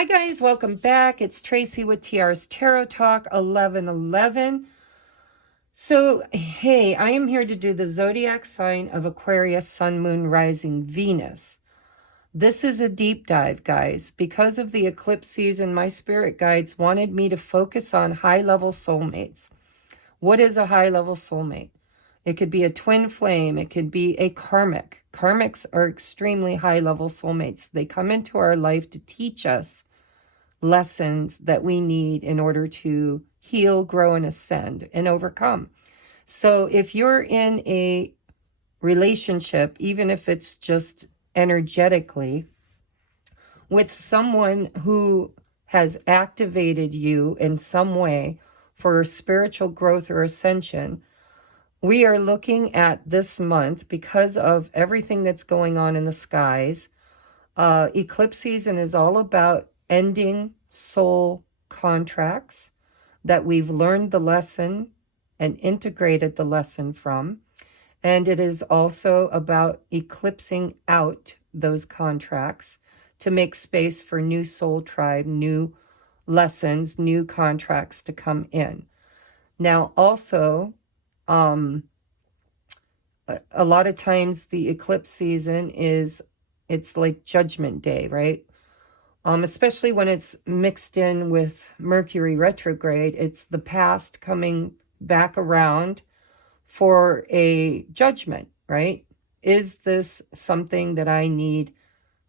Hi guys, welcome back. It's Tracy with TR's Tarot Talk 1111. So, hey, I am here to do the zodiac sign of Aquarius, Sun, Moon, Rising, Venus. This is a deep dive, guys. Because of the eclipse season, my spirit guides wanted me to focus on high-level soulmates. What is a high-level soulmate? It could be a twin flame. It could be a karmic. Karmics are extremely high-level soulmates. They come into our life to teach us lessons that we need in order to heal, grow, and ascend and overcome. So if you're in a relationship, even if it's just energetically, with someone who has activated you in some way for spiritual growth or ascension, we are looking at this month, because of everything that's going on in the skies. Eclipse season is all about ending soul contracts that we've learned the lesson and integrated the lesson from. And it is also about eclipsing out those contracts to make space for new soul tribe, new lessons, new contracts to come in. Now, also, a lot of times the eclipse season it's like Judgment Day, right? Especially when it's mixed in with Mercury retrograde. It's the past coming back around for a judgment, right? Is this something that I need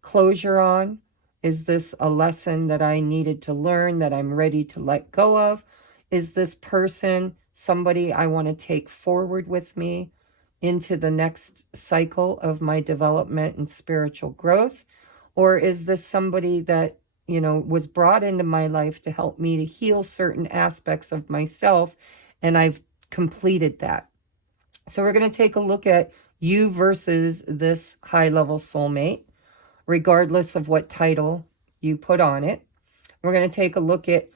closure on? Is this a lesson that I needed to learn that I'm ready to let go of? Is this person somebody I want to take forward with me into the next cycle of my development and spiritual growth? Or is this somebody that, was brought into my life to help me to heal certain aspects of myself, and I've completed that? So we're going to take a look at you versus this high-level soulmate, regardless of what title you put on it. We're going to take a look at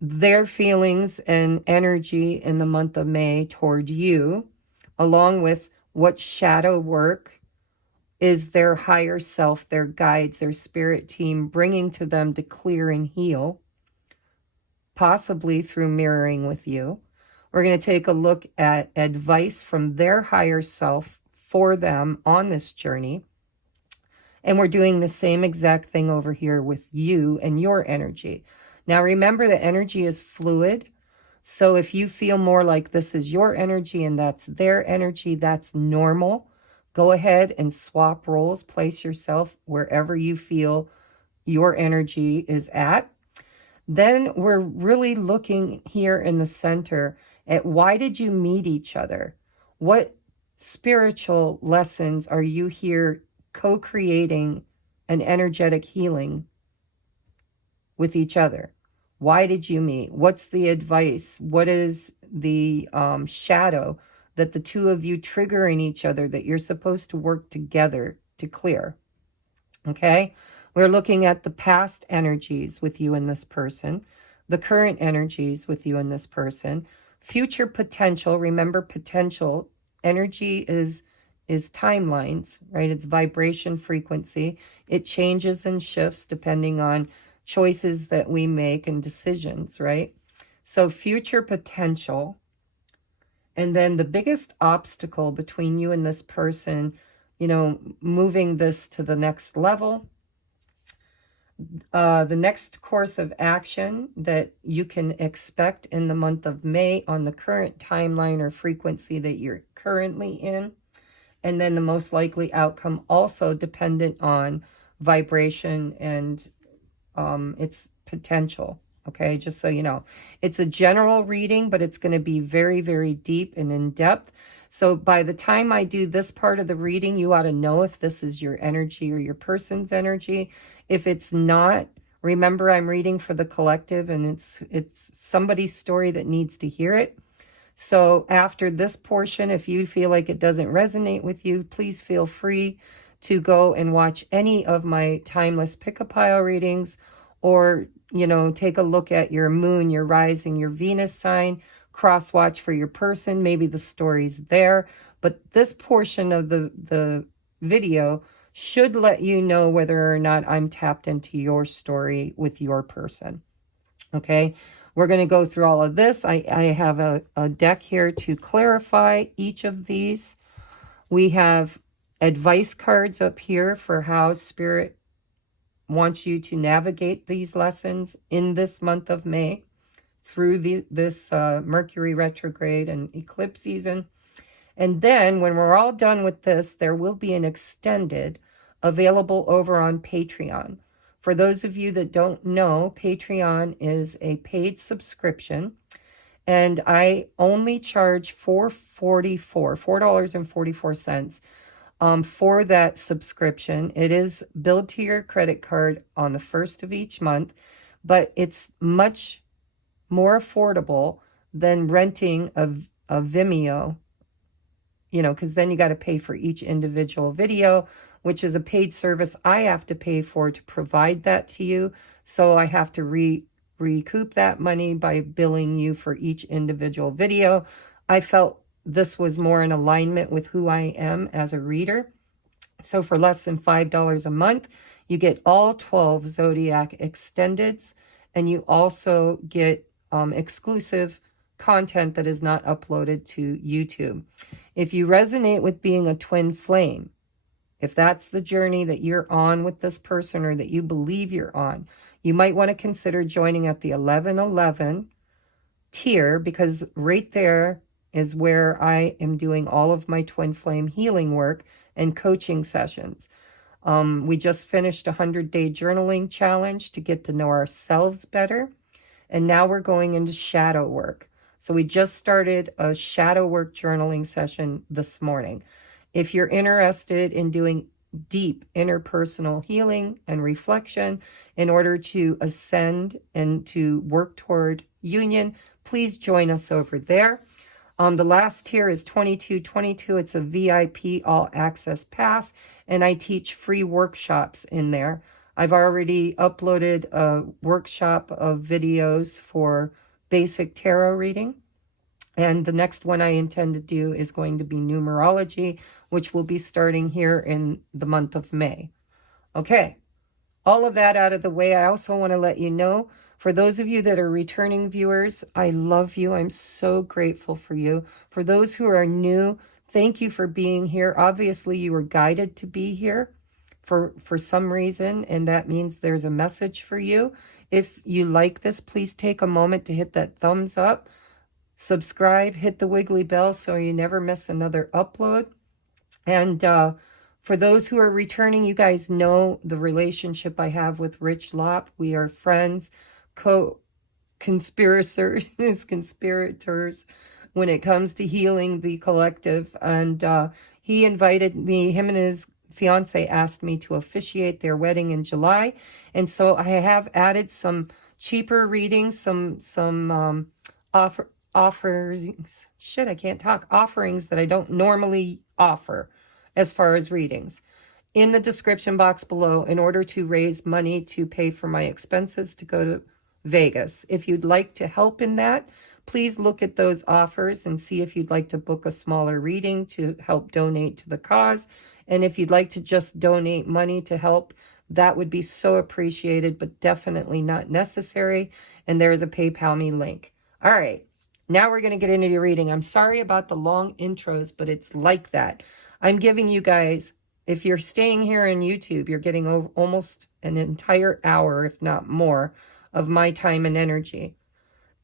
their feelings and energy in the month of May toward you, along with what shadow work is their higher self, their guides, their spirit team bringing to them to clear and heal, possibly through mirroring with you. We're going to take a look at advice from their higher self for them on this journey. And we're doing the same exact thing over here with you and your energy. Now, remember that energy is fluid. So if you feel more like this is your energy and that's their energy, that's normal. Go ahead and swap roles. Place yourself wherever you feel your energy is at. Then we're really looking here in the center at why did you meet each other? What spiritual lessons are you here co-creating an energetic healing with each other? Why did you meet? What's the advice? What is the shadow that the two of you trigger in each other that you're supposed to work together to clear? Okay? We're looking at the past energies with you and this person, the current energies with you and this person, future potential. Remember, potential energy is timelines, right? It's vibration frequency. It changes and shifts depending on choices that we make and decisions, right? So future potential. And then the biggest obstacle between you and this person, moving this to the next level. The next course of action that you can expect in the month of May on the current timeline or frequency that you're currently in. And then the most likely outcome also dependent on vibration and its potential. Okay, just so you know. It's a general reading, but it's going to be very, very deep and in depth. So by the time I do this part of the reading, you ought to know if this is your energy or your person's energy. If it's not, remember I'm reading for the collective and it's somebody's story that needs to hear it. So after this portion, if you feel like it doesn't resonate with you, please feel free to go and watch any of my timeless pick-a-pile readings, or, take a look at your moon, your rising, your Venus sign, cross-watch for your person. Maybe the story's there. But this portion of the video should let you know whether or not I'm tapped into your story with your person. Okay, we're going to go through all of this. I have a deck here to clarify each of these. We have advice cards up here for how Spirit wants you to navigate these lessons in this month of May through this Mercury retrograde and eclipse season. And then when we're all done with this, there will be an extended available over on Patreon. For those of you that don't know, Patreon is a paid subscription, and I only charge $4.44 for that subscription. It is billed to your credit card on the first of each month, but it's much more affordable than renting a Vimeo, you know, because then you got to pay for each individual video, which is a paid service I have to pay for to provide that to you. So I have to recoup that money by billing you for each individual video. I felt this was more in alignment with who I am as a reader. So for less than $5 a month, you get all 12 Zodiac extendeds, and you also get exclusive content that is not uploaded to YouTube. If you resonate with being a twin flame, if that's the journey that you're on with this person or that you believe you're on, you might want to consider joining at the 1111 tier, because right there is where I am doing all of my twin flame healing work and coaching sessions. We just finished a 100-day journaling challenge to get to know ourselves better. And now we're going into shadow work. So we just started a shadow work journaling session this morning. If you're interested in doing deep interpersonal healing and reflection in order to ascend and to work toward union, please join us over there. The last tier is 2222. It's a VIP all access pass, and I teach free workshops in there. I've already uploaded a workshop of videos for basic tarot reading. And the next one I intend to do is going to be numerology, which will be starting here in the month of May. Okay, all of that out of the way, I also want to let you know, for those of you that are returning viewers, I love you. I'm so grateful for you. For those who are new, thank you for being here. Obviously, you were guided to be here for some reason, and that means there's a message for you. If you like this, please take a moment to hit that thumbs up, subscribe, hit the wiggly bell so you never miss another upload. And for those who are returning, you guys know the relationship I have with Rich Lopp. We are friends, conspirators when it comes to healing the collective. And he invited me, him and his fiance asked me to officiate their wedding in July. And so I have added some cheaper readings, some offerings. Shit, I can't talk. Offerings that I don't normally offer as far as readings in the description box below in order to raise money to pay for my expenses to go to Vegas. If you'd like to help in that, please look at those offers and see if you'd like to book a smaller reading to help donate to the cause. And if you'd like to just donate money to help, that would be so appreciated, but definitely not necessary. And there is a PayPal me link. All right, now we're going to get into your reading. I'm sorry about the long intros, but it's like that. I'm giving you guys, if you're staying here on YouTube, you're getting almost an entire hour, if not more, of my time and energy.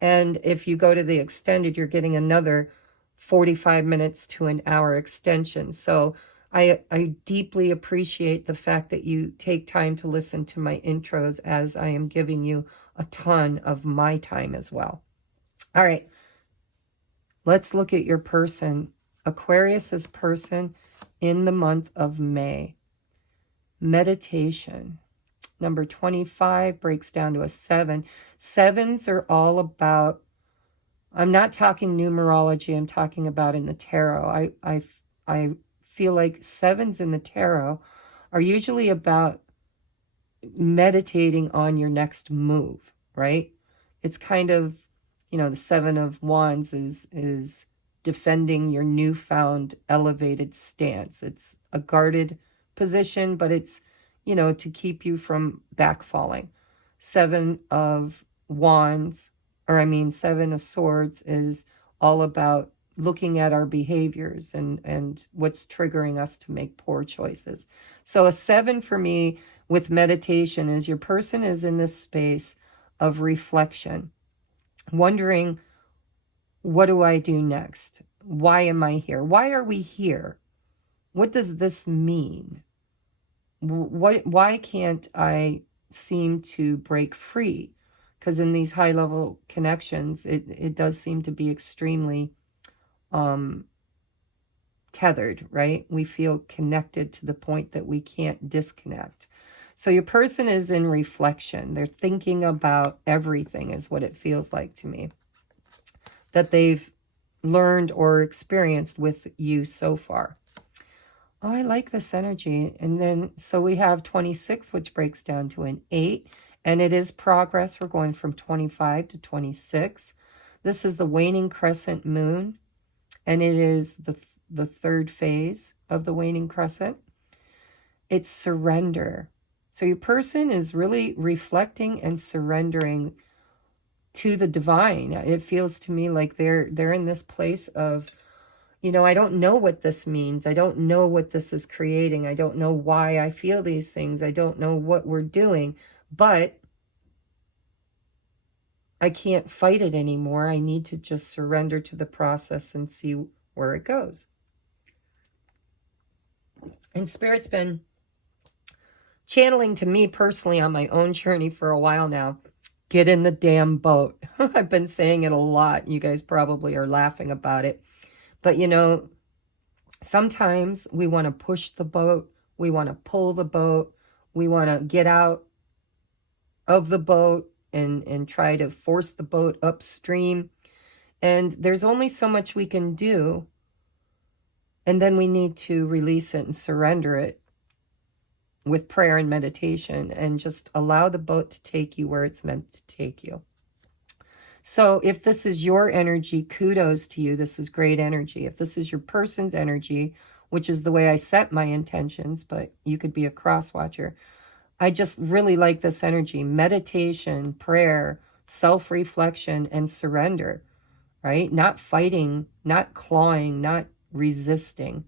And if you go to the extended, you're getting another 45 minutes to an hour extension. So I deeply appreciate the fact that you take time to listen to my intros as I am giving you a ton of my time as well. All right, let's look at your person. Aquarius's person in the month of May. Meditation. Number 25 breaks down to a 7. Sevens are all about, I'm not talking numerology, I'm talking about in the tarot. I feel like sevens in the tarot are usually about meditating on your next move, right? It's kind of, you know, the 7 of Wands is defending your newfound elevated stance. It's a guarded position, but it's, you know, to keep you from backfalling. Seven of Wands, or I mean, Seven of Swords is all about looking at our behaviors and what's triggering us to make poor choices. So a 7 for me with meditation is your person is in this space of reflection, wondering, what do I do next? Why am I here? Why are we here? What does this mean? Why can't I seem to break free? Because in these high-level connections, it does seem to be extremely tethered, right? We feel connected to the point that we can't disconnect. So your person is in reflection. They're thinking about everything is what it feels like to me that they've learned or experienced with you so far. Oh, I like this energy. And then, so we have 26, which breaks down to an 8. And it is progress. We're going from 25 to 26. This is the waning crescent moon. And it is the third phase of the waning crescent. It's surrender. So your person is really reflecting and surrendering to the divine. It feels to me like they're in this place of, you know, I don't know what this means. I don't know what this is creating. I don't know why I feel these things. I don't know what we're doing, but I can't fight it anymore. I need to just surrender to the process and see where it goes. And Spirit's been channeling to me personally on my own journey for a while now. Get in the damn boat. I've been saying it a lot. You guys probably are laughing about it. But, you know, sometimes we want to push the boat. We want to pull the boat. We want to get out of the boat and try to force the boat upstream. And there's only so much we can do. And then we need to release it and surrender it with prayer and meditation and just allow the boat to take you where it's meant to take you. So if this is your energy, kudos to you. This is great energy. If this is your person's energy, which is the way I set my intentions, but you could be a cross watcher. I just really like this energy. Meditation, prayer, self-reflection, and surrender, right? Not fighting, not clawing, not resisting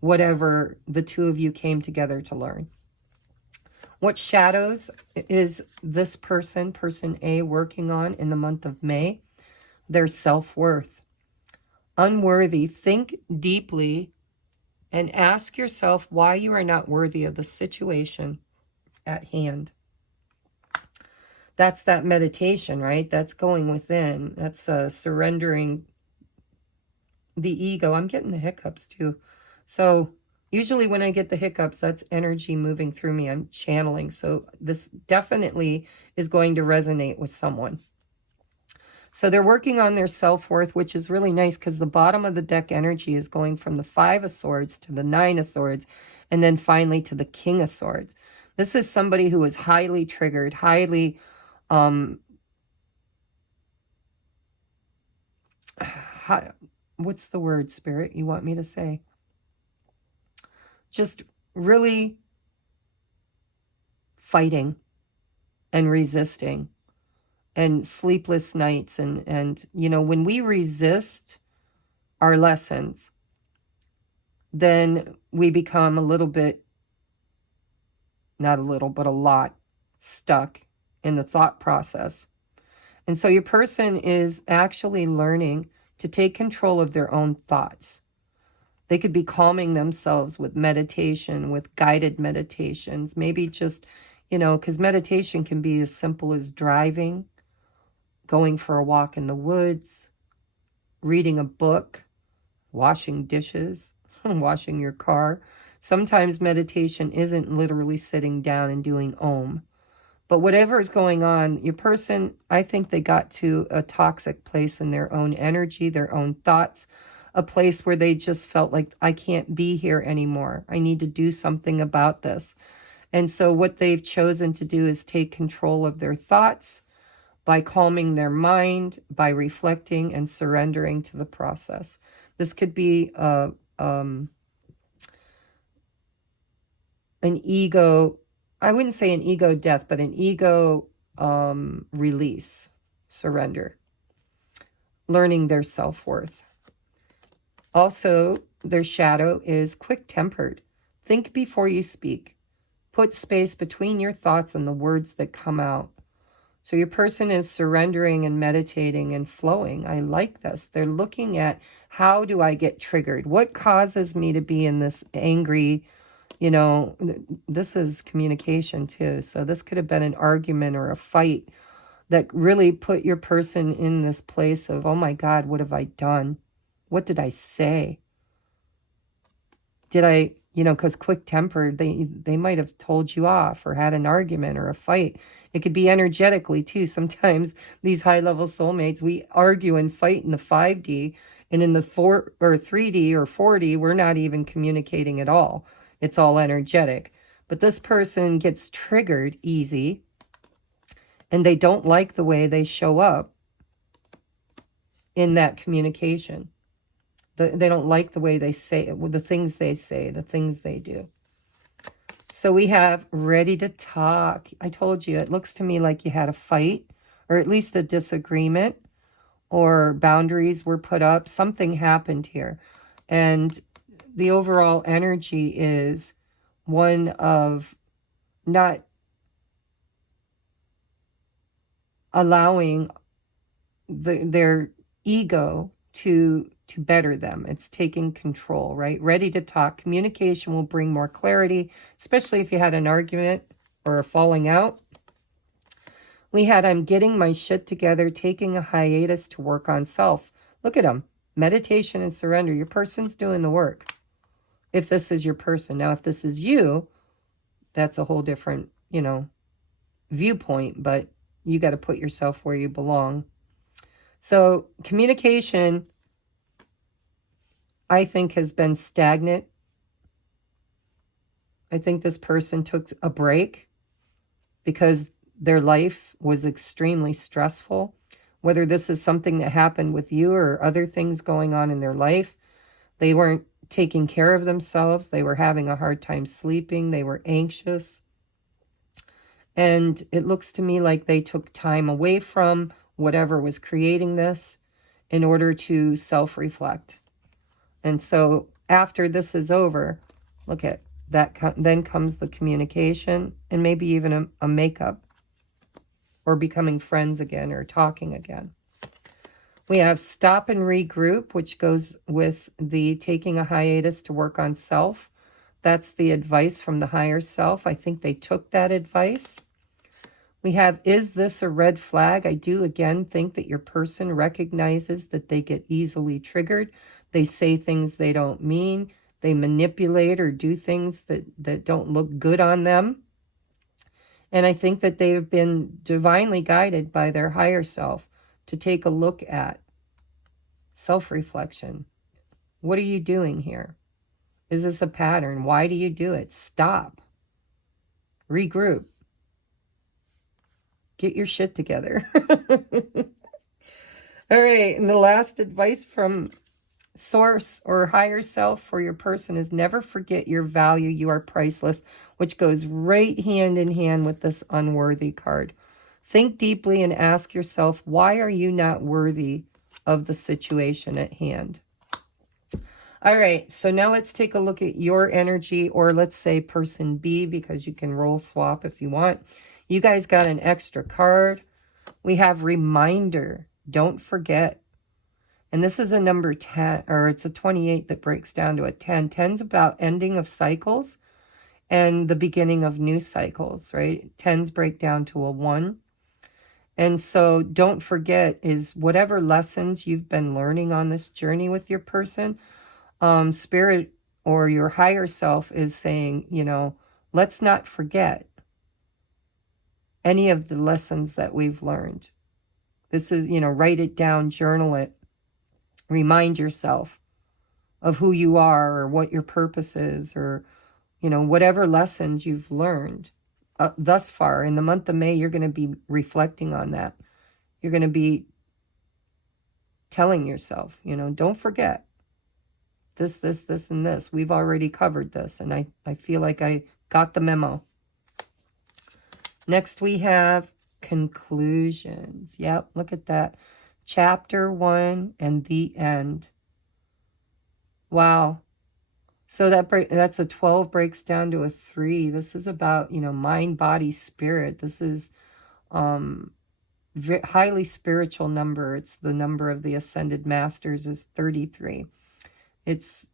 whatever the two of you came together to learn. What shadows is this person, person A, working on in the month of May? Their self-worth. Unworthy. Think deeply and ask yourself why you are not worthy of the situation at hand. That's that meditation, right? That's going within. That's surrendering the ego. I'm getting the hiccups too. So usually when I get the hiccups, that's energy moving through me. I'm channeling. So this definitely is going to resonate with someone. So they're working on their self-worth, which is really nice because the bottom of the deck energy is going from the 5 of Swords to the 9 of Swords, and then finally to the King of Swords. This is somebody who is highly triggered, highly what's the word, Spirit, you want me to say? Just really fighting and resisting and sleepless nights. And you know, when we resist our lessons, then we become a little bit, not a little, but a lot stuck in the thought process. And so your person is actually learning to take control of their own thoughts. They could be calming themselves with meditation, with guided meditations, maybe just, you know, because meditation can be as simple as driving, going for a walk in the woods, reading a book, washing dishes, washing your car. Sometimes meditation isn't literally sitting down and doing Om. But whatever is going on, your person, I think they got to a toxic place in their own energy, their own thoughts, a place where they just felt like, I can't be here anymore. I need to do something about this. And so what they've chosen to do is take control of their thoughts by calming their mind, by reflecting and surrendering to the process. This could be an ego, I wouldn't say an ego death, but an ego release, surrender, learning their self-worth. Also, their shadow is quick-tempered. Think before you speak. Put space between your thoughts and the words that come out. So your person is surrendering and meditating and flowing. I like this. They're looking at, how do I get triggered? What causes me to be in this angry, you know, this is communication too. So this could have been an argument or a fight that really put your person in this place of, oh my God, what have I done? What did I say? Did I, you know, because quick-tempered, they might have told you off or had an argument or a fight. It could be energetically too. Sometimes these high-level soulmates, we argue and fight in the 5D, and in the 3D or 4D, we're not even communicating at all. It's all energetic. But this person gets triggered easy, and they don't like the way they show up in that communication. They don't like the way they say it, the things they say, the things they do. So we have ready to talk. I told you, it looks to me like you had a fight, or at least a disagreement, or boundaries were put up. Something happened here. And the overall energy is one of not allowing their ego to better them. It's taking control, right? Ready to talk. Communication will bring more clarity, especially if you had an argument or a falling out. We had, I'm getting my shit together, taking a hiatus to work on self. Look at them. Meditation and surrender. Your person's doing the work. If this is your person. Now, if this is you, that's a whole different, you know, viewpoint, but you got to put yourself where you belong. So communication, I think, has been stagnant. I think this person took a break because their life was extremely stressful. Whether this is something that happened with you or other things going on in their life, they weren't taking care of themselves. They were having a hard time sleeping. They were anxious. And it looks to me like they took time away from whatever was creating this in order to self-reflect. And so after this is over, look at that, then comes the communication and maybe even a makeup or becoming friends again or talking again. We have stop and regroup, which goes with the taking a hiatus to work on self. That's the advice from the higher self. I think they took that advice. We have, is this a red flag? I do, again, think that your person recognizes that they get easily triggered. They say things they don't mean. They manipulate or do things that don't look good on them. And I think that they have been divinely guided by their higher self to take a look at self-reflection. What are you doing here? Is this a pattern? Why do you do it? Stop. Regroup. Get your shit together. All right, and the last advice from source or higher self for your person is never forget your value. You are priceless, which goes right hand in hand with this unworthy card. Think deeply and ask yourself, why are you not worthy of the situation at hand? All right, so now let's take a look at your energy, or let's say person B, because you can role swap if you want. You guys got an extra card. We have reminder. Don't forget. And this is a number 10, or it's a 28 that breaks down to a 10. 10's about ending of cycles and the beginning of new cycles, right? 10's break down to a 1. And so don't forget is whatever lessons you've been learning on this journey with your person, spirit or your higher self is saying, you know, let's not forget any of the lessons that we've learned. This is, you know, write it down, journal it. Remind yourself of who you are or what your purpose is, or, you know, whatever lessons you've learned thus far. In the month of May, you're going to be reflecting on that. You're going to be telling yourself, you know, don't forget this, and this. We've already covered this. And I feel like I Got the memo. Next we have conclusions. Yep, look at that. Chapter 1 and the end. Wow. So that's a 12 breaks down to a 3. This is about, you know, mind, body, spirit. This is highly spiritual number. It's the number of the ascended masters is 33. It's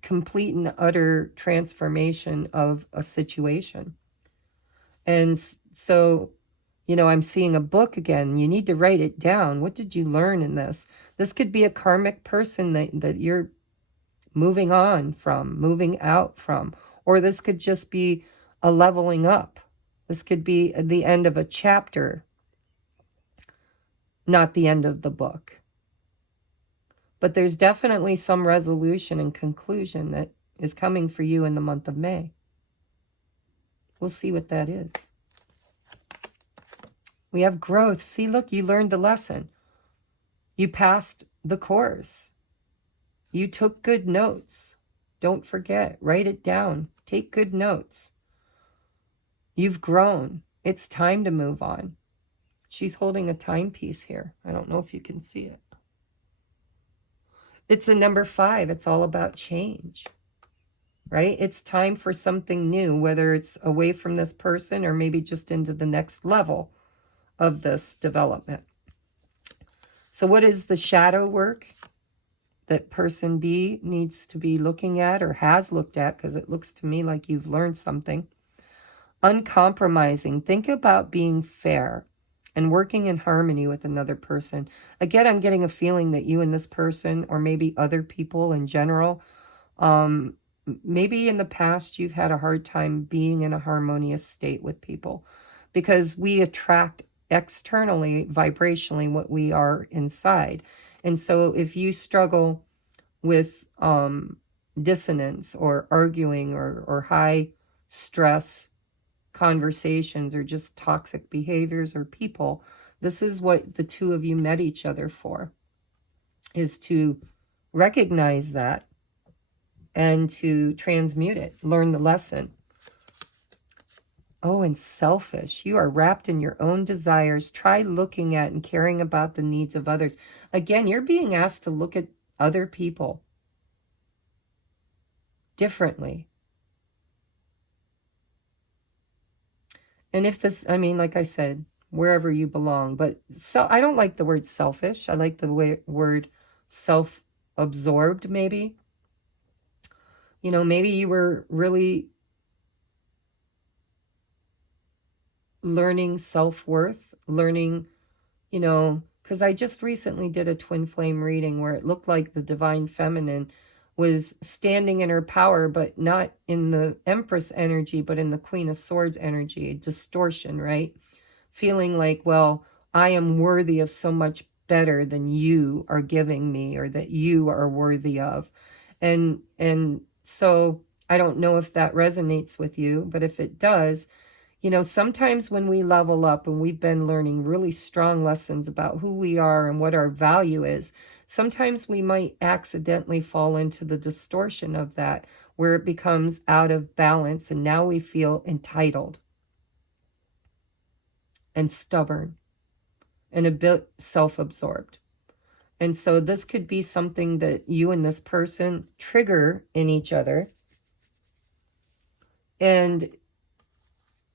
complete and utter transformation of a situation. And so, you know, I'm seeing a book again. You need to write it down. What did you learn in this? This could be a karmic person that you're moving on from, moving out from, or this could just be a leveling up. This could be the end of a chapter, not the end of the book. But there's definitely some resolution and conclusion that is coming for you in the month of May. We'll see what that is. We have growth. See, look, you learned the lesson. You passed the course. You took good notes. Don't forget, write it down. Take good notes. You've grown. It's time to move on. She's holding a timepiece here. I don't know if you can see it. It's a number 5. It's all about change, right? It's time for something new, whether it's away from this person or maybe just into the next level of this development. So what is the shadow work that person B needs to be looking at or has looked at? Because it looks to me like you've learned something. Uncompromising. Think about being fair and working in harmony with another person. Again, I'm getting a feeling that you and this person, or maybe other people in general, maybe in the past you've had a hard time being in a harmonious state with people, because we attract externally, vibrationally, what we are inside. And so if you struggle with dissonance or arguing or high stress conversations or just toxic behaviors or people, this is what the two of you met each other for, is to recognize that and to transmute it, learn the lesson. Oh, and selfish. You are wrapped in your own desires. Try looking at and caring about the needs of others. Again, you're being asked to look at other people differently. And if this, I mean, like I said, wherever you belong, but I don't like the word selfish. I like the word self-absorbed, maybe. You know, maybe you were really learning self-worth, learning, you know, because I just recently did a twin flame reading where it looked like the divine feminine was standing in her power, but not in the Empress energy, but in the Queen of Swords energy, a distortion, right? Feeling like, well, I am worthy of so much better than you are giving me, or that you are worthy of. And so I don't know if that resonates with you, but if it does, you know, sometimes when we level up and we've been learning really strong lessons about who we are and what our value is, sometimes we might accidentally fall into the distortion of that, where it becomes out of balance, and now we feel entitled and stubborn and a bit self-absorbed. And so this could be something that you and this person trigger in each other. And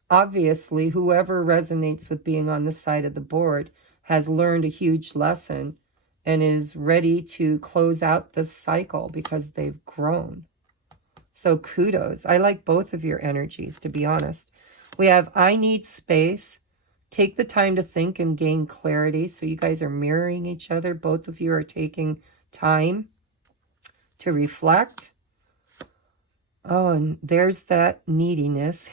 obviously, whoever resonates with being on this side of the board has learned a huge lesson and is ready to close out this cycle because they've grown. So kudos. I like both of your energies, to be honest. We have I need space. Take the time to think and gain clarity. So you guys are mirroring each other. Both of you are taking time to reflect. Oh, and there's that neediness.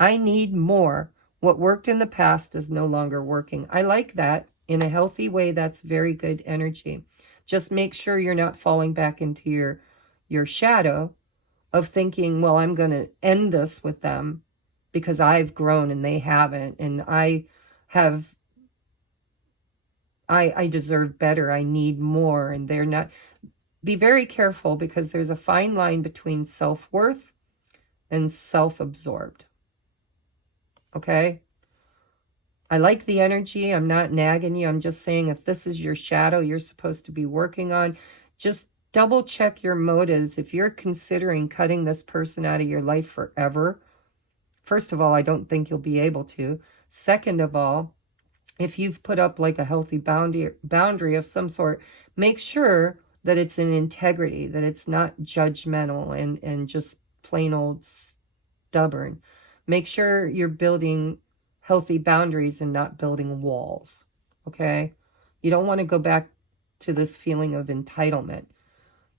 I need more. What worked in the past is no longer working. I like that. In a healthy way, that's very good energy. Just make sure you're not falling back into your shadow of thinking, well, I'm going to end this with them because I've grown and they haven't. And I deserve better. I need more. And they're not. Be very careful, because there's a fine line between self-worth and self-absorbed. Okay? I like the energy. I'm not nagging you. I'm just saying if this is your shadow you're supposed to be working on, just double check your motives. If you're considering cutting this person out of your life forever, first of all, I don't think you'll be able to. Second of all, if you've put up like a healthy boundary of some sort, make sure that it's in integrity, that it's not judgmental and just plain old stubborn. Make sure you're building healthy boundaries and not building walls, okay? You don't want to go back to this feeling of entitlement.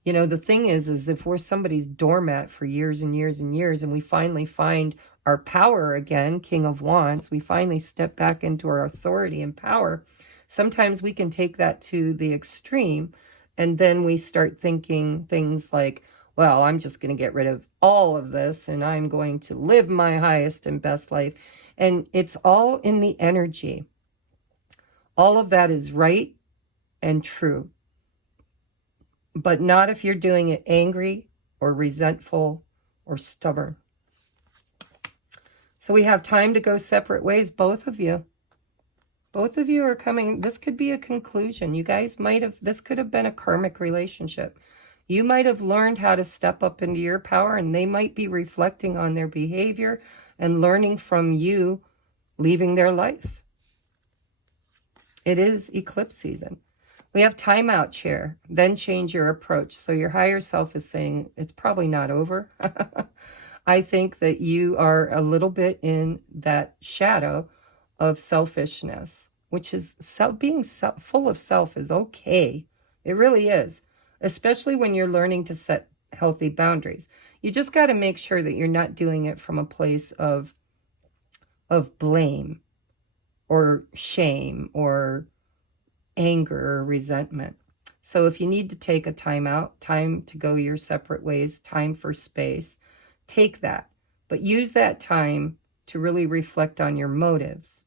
You know, the thing is if we're somebody's doormat for years and years and years and we finally find our power again, King of Wands, we finally step back into our authority and power, sometimes we can take that to the extreme and then we start thinking things like, well, I'm just going to get rid of all of this and I'm going to live my highest and best life. And it's all in the energy. All of that is right and true. But not if you're doing it angry or resentful or stubborn. So we have time to go separate ways, both of you. Both of you are coming. This could be a conclusion. You guys might have, this could have been a karmic relationship. You might have learned how to step up into your power and they might be reflecting on their behavior and learning from you leaving their life. It is eclipse season. We have timeout chair, then change your approach. So your higher self is saying it's probably not over. I think that you are a little bit in that shadow of selfishness, which is being full of self is okay. It really is, especially when you're learning to set healthy boundaries. You just got to make sure that you're not doing it from a place of blame or shame or anger or resentment. So if you need to take a time out, time to go your separate ways, time for space, take that. But use that time to really reflect on your motives.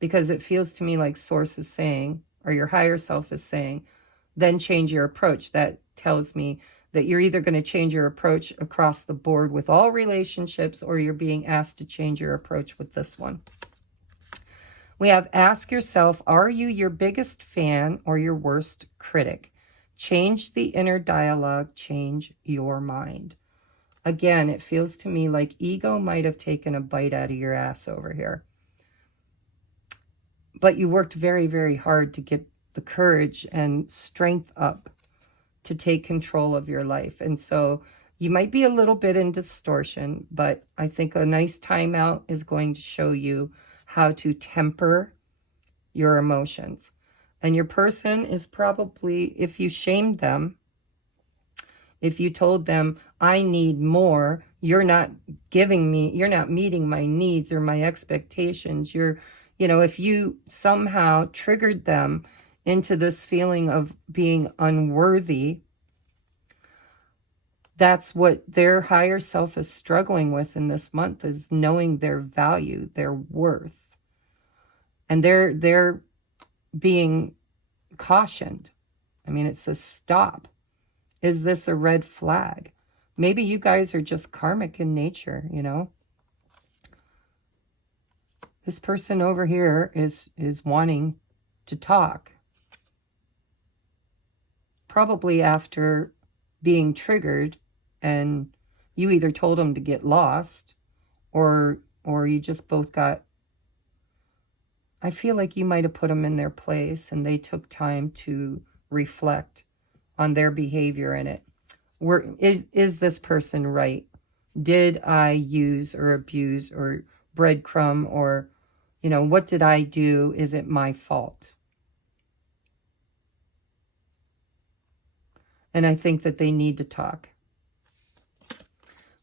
Because it feels to me like Source is saying, or your higher self is saying, then change your approach. That tells me that you're either going to change your approach across the board with all relationships, or you're being asked to change your approach with this one. We have ask yourself, are you your biggest fan or your worst critic? Change the inner dialogue, change your mind. Again, it feels to me like ego might have taken a bite out of your ass over here. But you worked very, very hard to get the courage and strength up to take control of your life. And so you might be a little bit in distortion, but I think a nice timeout is going to show you how to temper your emotions. And your person is probably, if you shamed them, if you told them, I need more, you're not giving me, you're not meeting my needs or my expectations, if you somehow triggered them into this feeling of being unworthy, that's what their higher self is struggling with in this month, is knowing their value, their worth. And they're being cautioned. I mean, it says stop. Is this a red flag? Maybe you guys are just karmic in nature, This person over here is wanting to talk. Probably after being triggered and you either told them to get lost or you just both got, I feel like you might have put them in their place and they took time to reflect on their behavior in it. Is this person right? Did I use or abuse or breadcrumb or, what did I do? Is it my fault? And I think that they need to talk.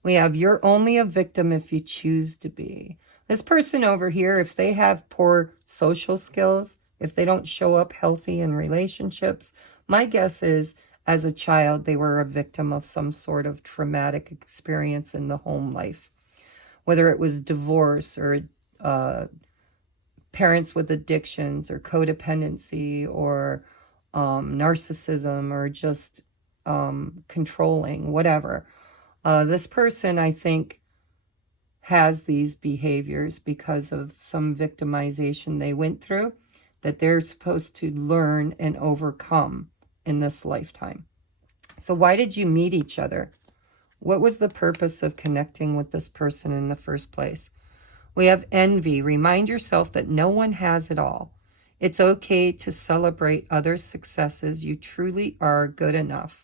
We have, you're only a victim if you choose to be. This person over here, if they have poor social skills, if they don't show up healthy in relationships, my guess is as a child, they were a victim of some sort of traumatic experience in the home life. Whether it was divorce or parents with addictions or codependency or narcissism or just controlling, whatever. This person, I think, has these behaviors because of some victimization they went through that they're supposed to learn and overcome in this lifetime. So why did you meet each other? What was the purpose of connecting with this person in the first place? We have envy. Remind yourself that no one has it all. It's okay to celebrate others' successes. You truly are good enough.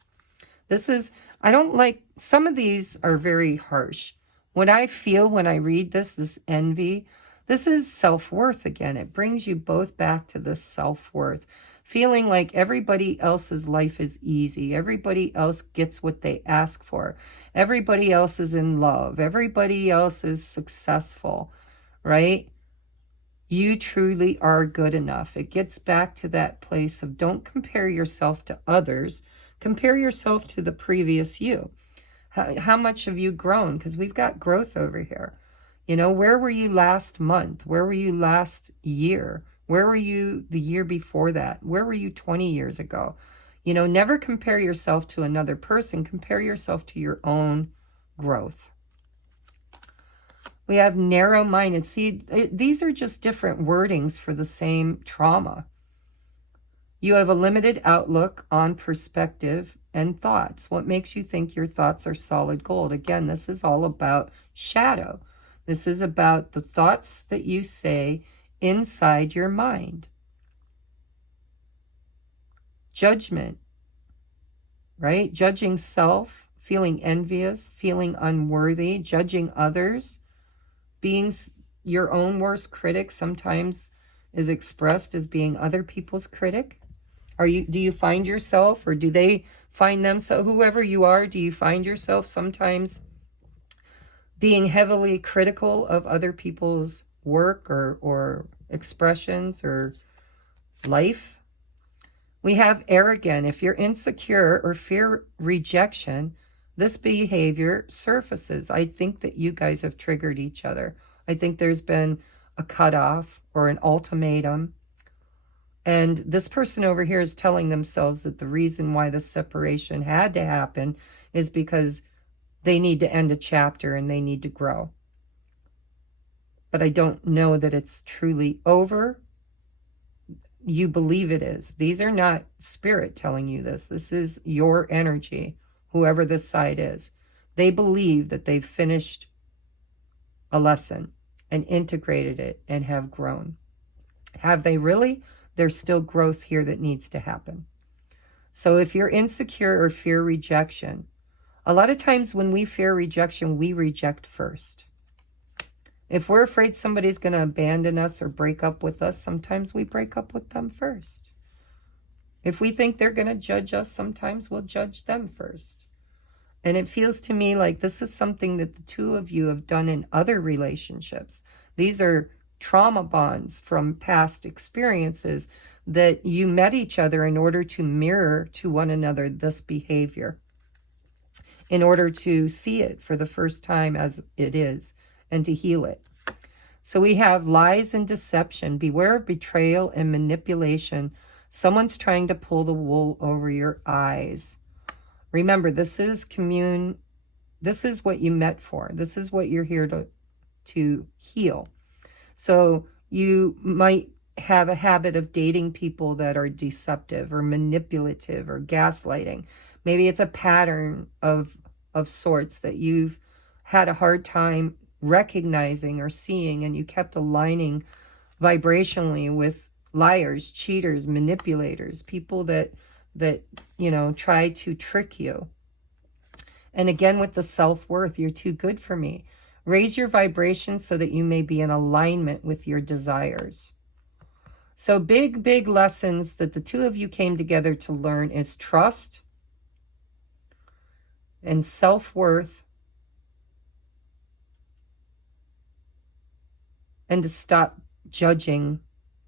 This is, I don't like, some of these are very harsh. What I feel when I read this envy, this is self-worth again. It brings you both back to this self-worth. Feeling like everybody else's life is easy. Everybody else gets what they ask for. Everybody else is in love. Everybody else is successful, right? You truly are good enough. It gets back to that place of don't compare yourself to others. Compare yourself to the previous you. How much have you grown? Because we've got growth over here. You know, where were you last month? Where were you last year? Where were you the year before that? Where were you 20 years ago? You know, never compare yourself to another person. Compare yourself to your own growth. We have narrow-minded. See, these are just different wordings for the same trauma. You have a limited outlook on perspective and thoughts. What makes you think your thoughts are solid gold? Again, this is all about shadow. This is about the thoughts that you say inside your mind. Judgment, right? Judging self, feeling envious, feeling unworthy, judging others, being your own worst critic sometimes is expressed as being other people's critic. Do you find yourself, or do they find themselves, whoever you are, do you find yourself sometimes being heavily critical of other people's work or expressions or life? We have arrogant. If you're insecure or fear rejection, this behavior surfaces. I think that you guys have triggered each other. I think there's been a cutoff or an ultimatum. And this person over here is telling themselves that the reason why this separation had to happen is because they need to end a chapter and they need to grow. But I don't know that it's truly over. You believe it is. These are not spirit telling you this. This is your energy, whoever this side is. They believe that they've finished a lesson and integrated it and have grown. Have they really? There's still growth here that needs to happen. So if you're insecure or fear rejection, a lot of times when we fear rejection, we reject first. If we're afraid somebody's going to abandon us or break up with us, sometimes we break up with them first. If we think they're going to judge us, sometimes we'll judge them first. And it feels to me like this is something that the two of you have done in other relationships. These are trauma bonds from past experiences that you met each other in order to mirror to one another this behavior, in order to see it for the first time as it is and to heal it. So we have lies and deception. Beware of betrayal and manipulation. Someone's trying to pull the wool over your eyes. Remember, this is This is what you met for. This is what you're here to heal. So you might have a habit of dating people that are deceptive or manipulative or gaslighting. Maybe it's a pattern of sorts that you've had a hard time recognizing or seeing, and you kept aligning vibrationally with liars, cheaters, manipulators, people that try to trick you. And again, with the self-worth, you're too good for me. Raise your vibration so that you may be in alignment with your desires. So big lessons that the two of you came together to learn is trust and self-worth, and to stop judging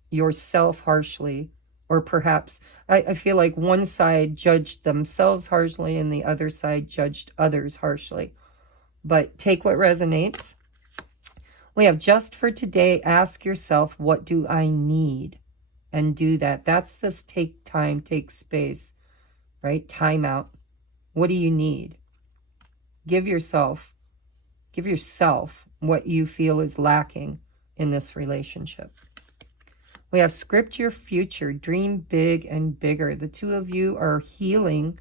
yourself harshly. Or perhaps, I feel like one side judged themselves harshly and the other side judged others harshly. But take what resonates. We have just for today, ask yourself, what do I need? And do that. That's this take time, take space, right? Time out. What do you need? Give yourself what you feel is lacking in this relationship. We have script your future, dream big and bigger. The two of you are healing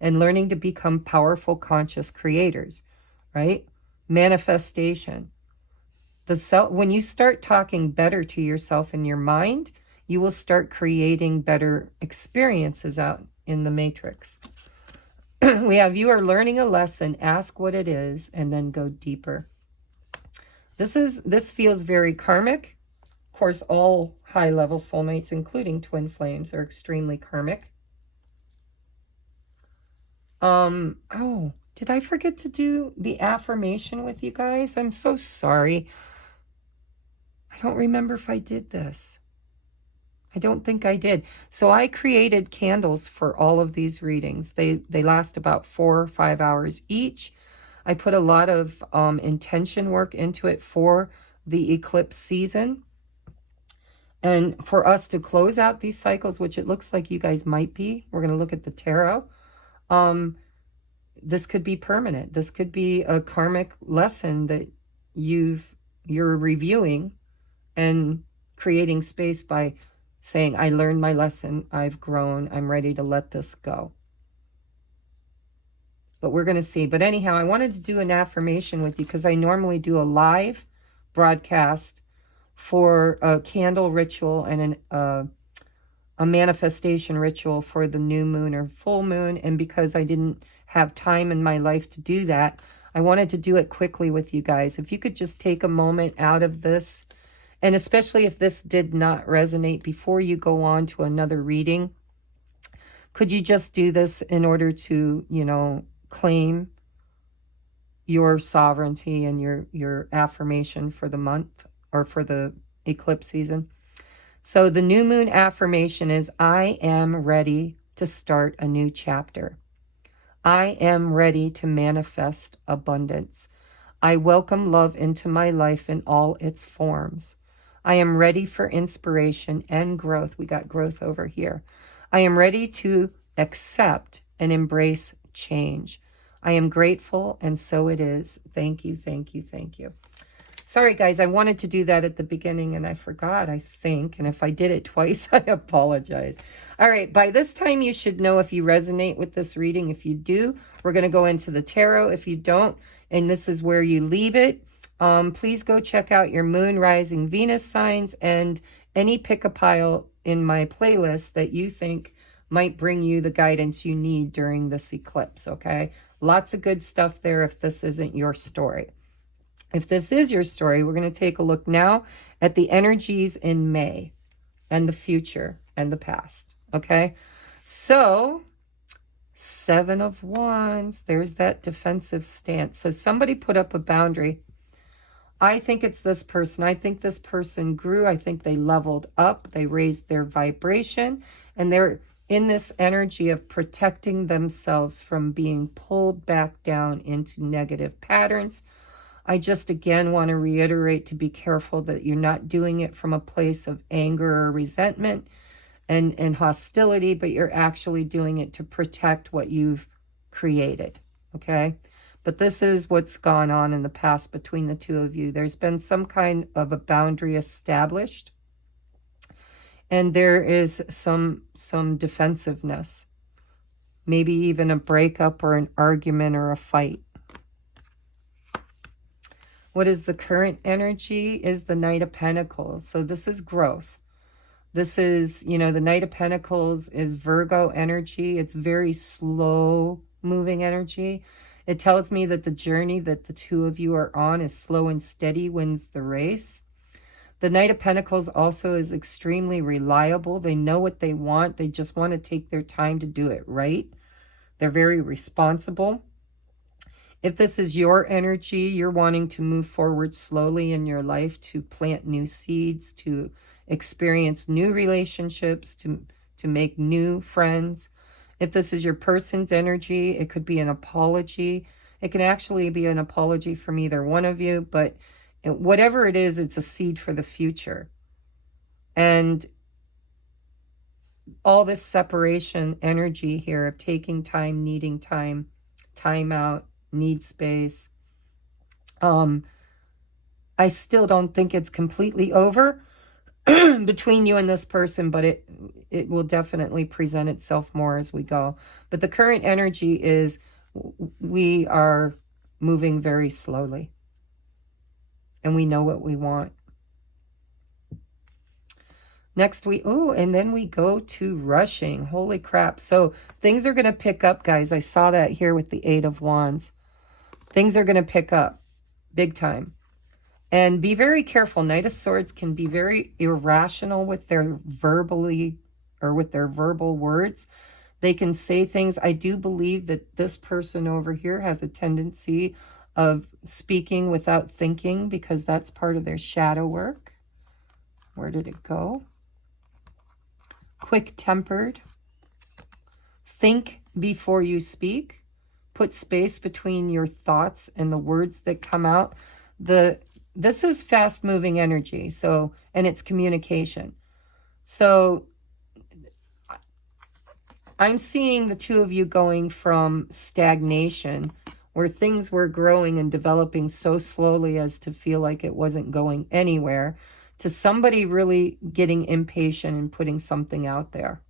and learning to become powerful, conscious creators, right? Manifestation. When you start talking better to yourself in your mind, you will start creating better experiences out in the matrix. We have you are learning a lesson, ask what it is, and then go deeper. This feels very karmic. Of course, all high-level soulmates, including twin flames, are extremely karmic. Oh, did I forget to do the affirmation with you guys? I'm so sorry. I don't remember if I did this. I don't think I did. So I created candles for all of these readings. They last about 4 or 5 hours each. I put a lot of intention work into it for the eclipse season. And for us to close out these cycles, which it looks like you guys might be, we're going to look at the tarot. This could be permanent. This could be a karmic lesson that you're reviewing and creating space by saying, I learned my lesson, I've grown, I'm ready to let this go. But we're going to see. But anyhow, I wanted to do an affirmation with you because I normally do a live broadcast for a candle ritual and a manifestation ritual for the new moon or full moon. And because I didn't have time in my life to do that, I wanted to do it quickly with you guys. If you could just take a moment out of this, and especially if this did not resonate before you go on to another reading, could you just do this in order to, claim your sovereignty and your affirmation for the month or for the eclipse season? So the new moon affirmation is, I am ready to start a new chapter. I am ready to manifest abundance. I welcome love into my life in all its forms. I am ready for inspiration and growth. We got growth over here. I am ready to accept and embrace change. I am grateful, and so it is. Thank you, thank you, thank you. Sorry, guys, I wanted to do that at the beginning, and I forgot, I think. And if I did it twice, I apologize. All right, by this time, you should know if you resonate with this reading. If you do, we're going to go into the tarot. If you don't, and this is where you leave it, please go check out your moon, rising, Venus signs, and any pick-a-pile in my playlist that you think might bring you the guidance you need during this eclipse, okay? Lots of good stuff there if this isn't your story. If this is your story, we're going to take a look now at the energies in May and the future and the past, okay? So, 7 of Wands, there's that defensive stance. So somebody put up a boundary. I think it's this person. I think this person grew. I think they leveled up. They raised their vibration. And they're in this energy of protecting themselves from being pulled back down into negative patterns. I just, again, want to reiterate to be careful that you're not doing it from a place of anger or resentment and hostility, but you're actually doing it to protect what you've created, okay? But this is what's gone on in the past between the two of you. There's been some kind of a boundary established, and there is some defensiveness, maybe even a breakup or an argument or a fight. What is the current energy is the Knight of Pentacles. So this is growth. This is, the Knight of Pentacles is Virgo energy. It's very slow moving energy. It tells me that the journey that the two of you are on is slow and steady wins the race. The Knight of Pentacles also is extremely reliable. They know what they want. They just want to take their time to do it right. They're very responsible. If this is your energy, you're wanting to move forward slowly in your life, to plant new seeds, to experience new relationships, to make new friends. If this is your person's energy, it could be an apology. It can actually be an apology from either one of you, but whatever it is, it's a seed for the future. And all this separation energy here of taking time, needing time, time out, need space. I still don't think it's completely over between you and this person, but it will definitely present itself more as we go. But the current energy is we are moving very slowly, and we know what we want. Next and then we go to rushing. Holy crap. So things are going to pick up, guys. I saw that here with the Eight of Wands. Things are going to pick up big time. And be very careful. Knight of Swords can be very irrational with their verbal words. They can say things. I do believe that this person over here has a tendency of speaking without thinking, because that's part of their shadow work. Where did it go? Quick-tempered. Think before you speak. Put space between your thoughts and the words that come out. This is fast-moving energy, and it's communication. So I'm seeing the two of you going from stagnation, where things were growing and developing so slowly as to feel like it wasn't going anywhere, to somebody really getting impatient and putting something out there.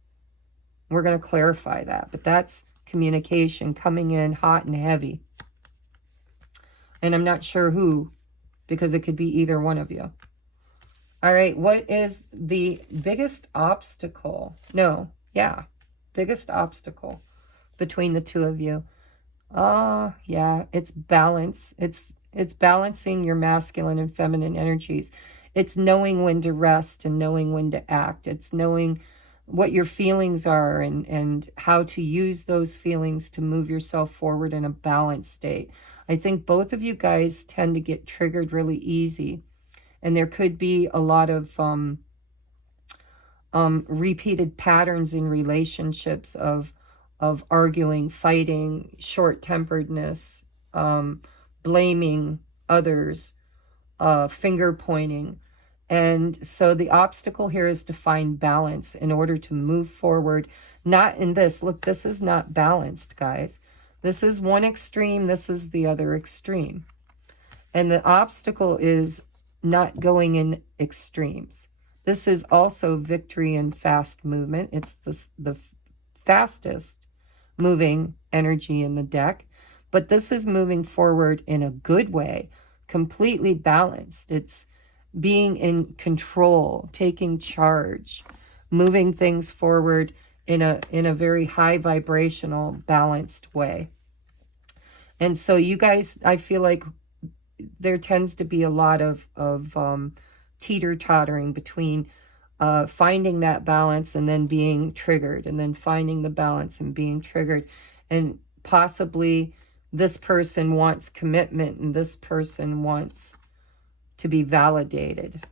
We're going to clarify that, but that's communication coming in hot and heavy. And I'm not sure who, because it could be either one of you. All right, what is the biggest obstacle? Biggest obstacle between the two of you? Yeah, it's balance. It's balancing your masculine and feminine energies. It's knowing when to rest and knowing when to act. It's knowing what your feelings are and how to use those feelings to move yourself forward in a balanced state. I think both of you guys tend to get triggered really easy. And there could be a lot of repeated patterns in relationships of arguing, fighting, short-temperedness, blaming others, finger pointing. And so the obstacle here is to find balance in order to move forward. Not in this. Look, this is not balanced, guys. This is one extreme. This is the other extreme. And the obstacle is not going in extremes. This is also victory and fast movement. It's the fastest moving energy in the deck. But this is moving forward in a good way, completely balanced. It's being in control, taking charge, moving things forward in a very high vibrational, balanced way. And so you guys, I feel like there tends to be a lot of teeter-tottering between finding that balance and then being triggered, and then finding the balance and being triggered. And possibly this person wants commitment and this person wants to be validated.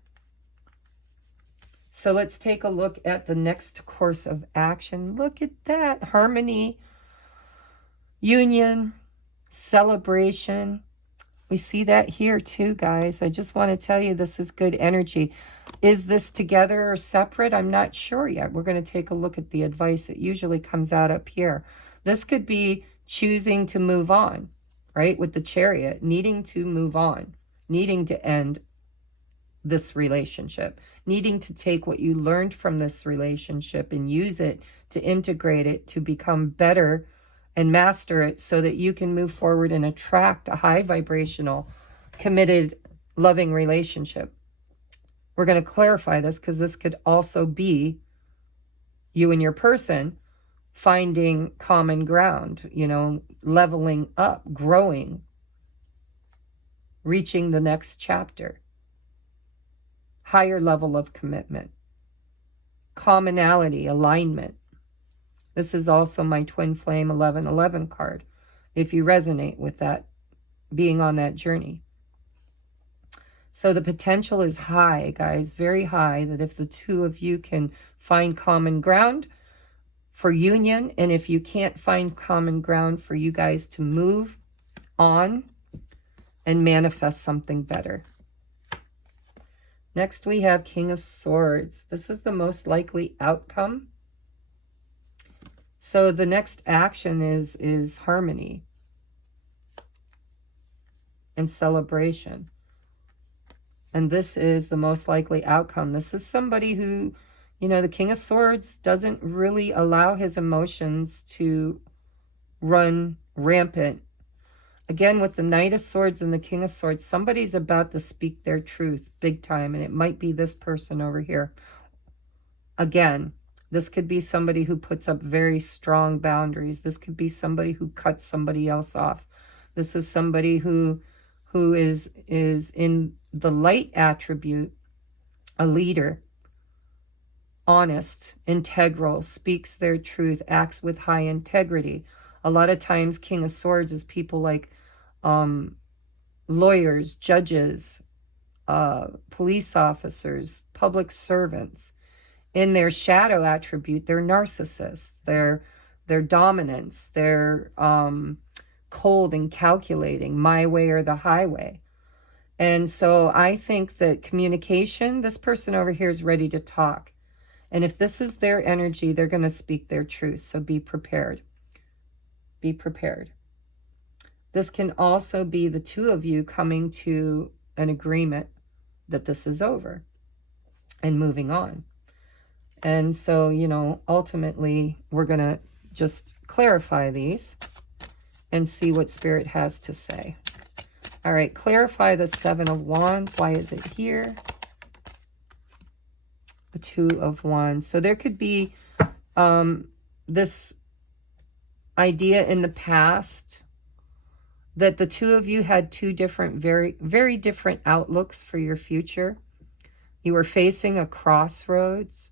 So let's take a look at the next course of action. Look at that. Harmony, union, celebration. We see that here too, guys. I just want to tell you this is good energy. Is this together or separate? I'm not sure yet. We're going to take a look at the advice. It usually comes out up here. This could be choosing to move on, right? With the Chariot, needing to move on, needing to end this relationship, needing to take what you learned from this relationship and use it to integrate it, to become better and master it, so that you can move forward and attract a high vibrational, committed, loving relationship. We're going to clarify this because this could also be you and your person finding common ground, leveling up, growing, reaching the next chapter. Higher level of commitment, commonality, alignment. This is also my twin flame 1111 card, if you resonate with that, being on that journey. So the potential is high, guys, very high, that if the two of you can find common ground for union, and if you can't find common ground, for you guys to move on and manifest something better. Next, we have King of Swords. This is the most likely outcome. So the next action is harmony and celebration. And this is the most likely outcome. This is somebody who, you know, the King of Swords doesn't really allow his emotions to run rampant. Again, with the Knight of Swords and the King of Swords, somebody's about to speak their truth big time, and it might be this person over here. Again, this could be somebody who puts up very strong boundaries. This could be somebody who cuts somebody else off. This is somebody who is in the light attribute, a leader, honest, integral, speaks their truth, acts with high integrity. A lot of times King of Swords is people like lawyers, judges, police officers, public servants. In their shadow attribute, they're narcissists, they're dominants, they're cold and calculating, my way or the highway. And so I think that communication, this person over here is ready to talk. And if this is their energy, they're going to speak their truth. So be prepared. Be prepared. This can also be the two of you coming to an agreement that this is over and moving on. And so, you know, ultimately, we're going to just clarify these and see what Spirit has to say. All right, clarify the Seven of Wands. Why is it here? The Two of Wands. So there could be this idea in the past that the two of you had two different, very different outlooks for your future. You were facing a crossroads.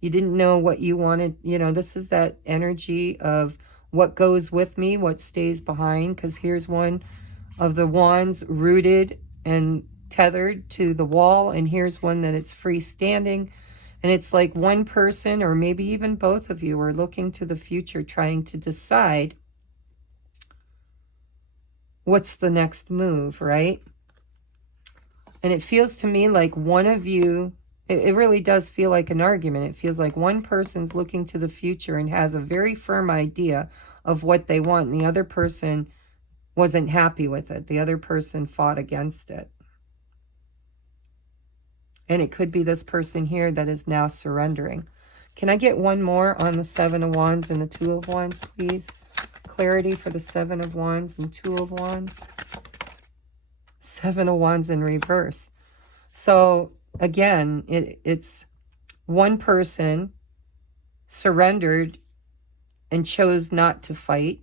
You didn't know what you wanted. You know, this is that energy of what goes with me, what stays behind. Because here's one of the wands rooted and tethered to the wall. And here's one that it's freestanding. And it's like one person, or maybe even both of you, are looking to the future, trying to decide what's the next move, right? And it feels to me like one of you, it really does feel like an argument. It feels like one person's looking to the future and has a very firm idea of what they want, and the other person wasn't happy with it. The other person fought against it. And it could be this person here that is now surrendering. Can I get one more on the Seven of Wands and the Two of Wands, please? Clarity for the Seven of Wands and Two of Wands. Seven of Wands in reverse. So again, it's one person surrendered and chose not to fight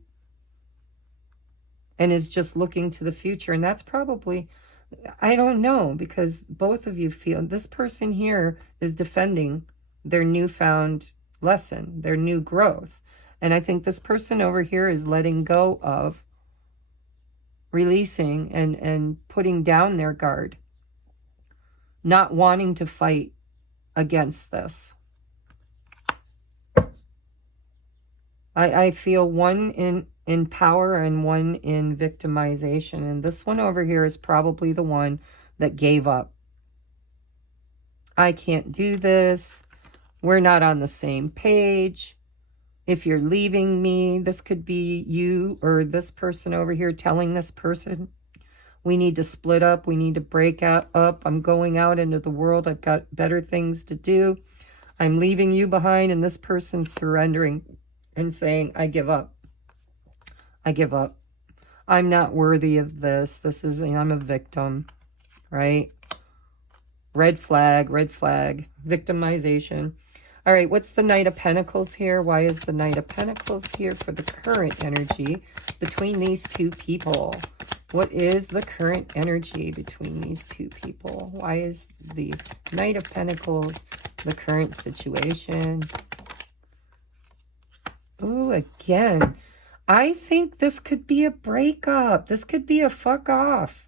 and is just looking to the future. And that's probably, I don't know, because both of you feel this person here is defending their newfound lesson, their new growth. And I think this person over here is letting go of, releasing and putting down their guard, not wanting to fight against this. I feel one in power and one in victimization. And this one over here is probably the one that gave up. I can't do this. We're not on the same page. If you're leaving me, this could be you or this person over here telling this person, we need to split up. We need to break up. I'm going out into the world. I've got better things to do. I'm leaving you behind. And this person surrendering and saying, I give up. I give up. I'm not worthy of this. I'm a victim, right? Red flag, victimization. All right, what's the Knight of Pentacles here? Why is the Knight of Pentacles here for the current energy between these two people? What is the current energy between these two people? Why is the Knight of Pentacles the current situation? Oh, again, I think this could be a breakup. This could be a fuck off.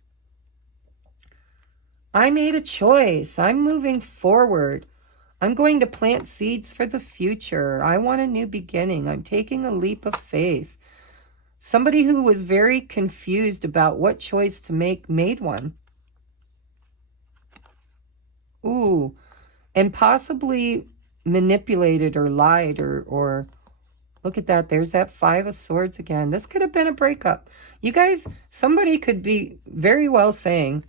I made a choice. I'm moving forward. I'm going to plant seeds for the future. I want a new beginning. I'm taking a leap of faith. Somebody who was very confused about what choice to make made one. Ooh, and possibly manipulated or lied or look at that. There's that Five of Swords again. This could have been a breakup. You guys, somebody could be very well saying,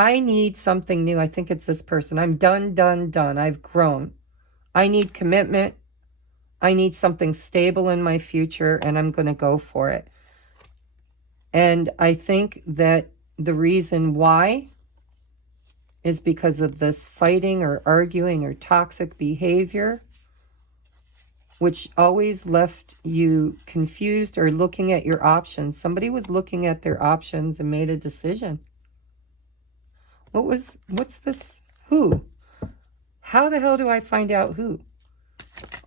I need something new. I think it's this person. I'm done, done, done. I've grown. I need commitment. I need something stable in my future, and I'm going to go for it. And I think that the reason why is because of this fighting or arguing or toxic behavior, which always left you confused or looking at your options. Somebody was looking at their options and made a decision. What's this? Who? How the hell do I find out who?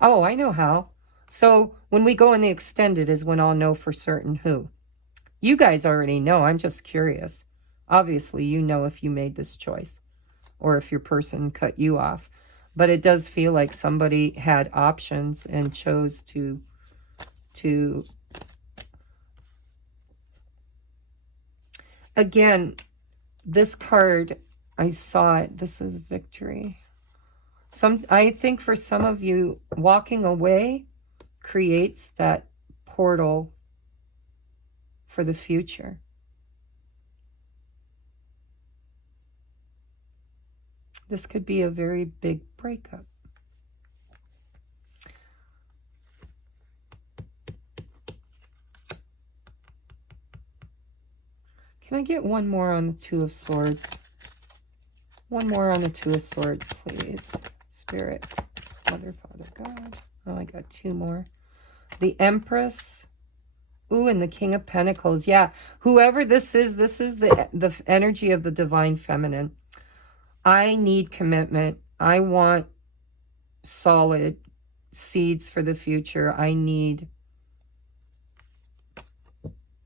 Oh, I know how. So when we go in the extended is when I'll know for certain who. You guys already know. I'm just curious. Obviously, you know if you made this choice or if your person cut you off. But it does feel like somebody had options and chose to again, this card, I saw it. This is victory. I think for some of you, walking away creates that portal for the future. This could be a very big breakup. Can I get one more on the Two of Swords? One more on the Two of Swords, please. Spirit, Mother, Father, God. Oh, I got two more. The Empress. Ooh, and the King of Pentacles. Yeah, whoever this is the energy of the Divine Feminine. I need commitment. I want solid seeds for the future. I need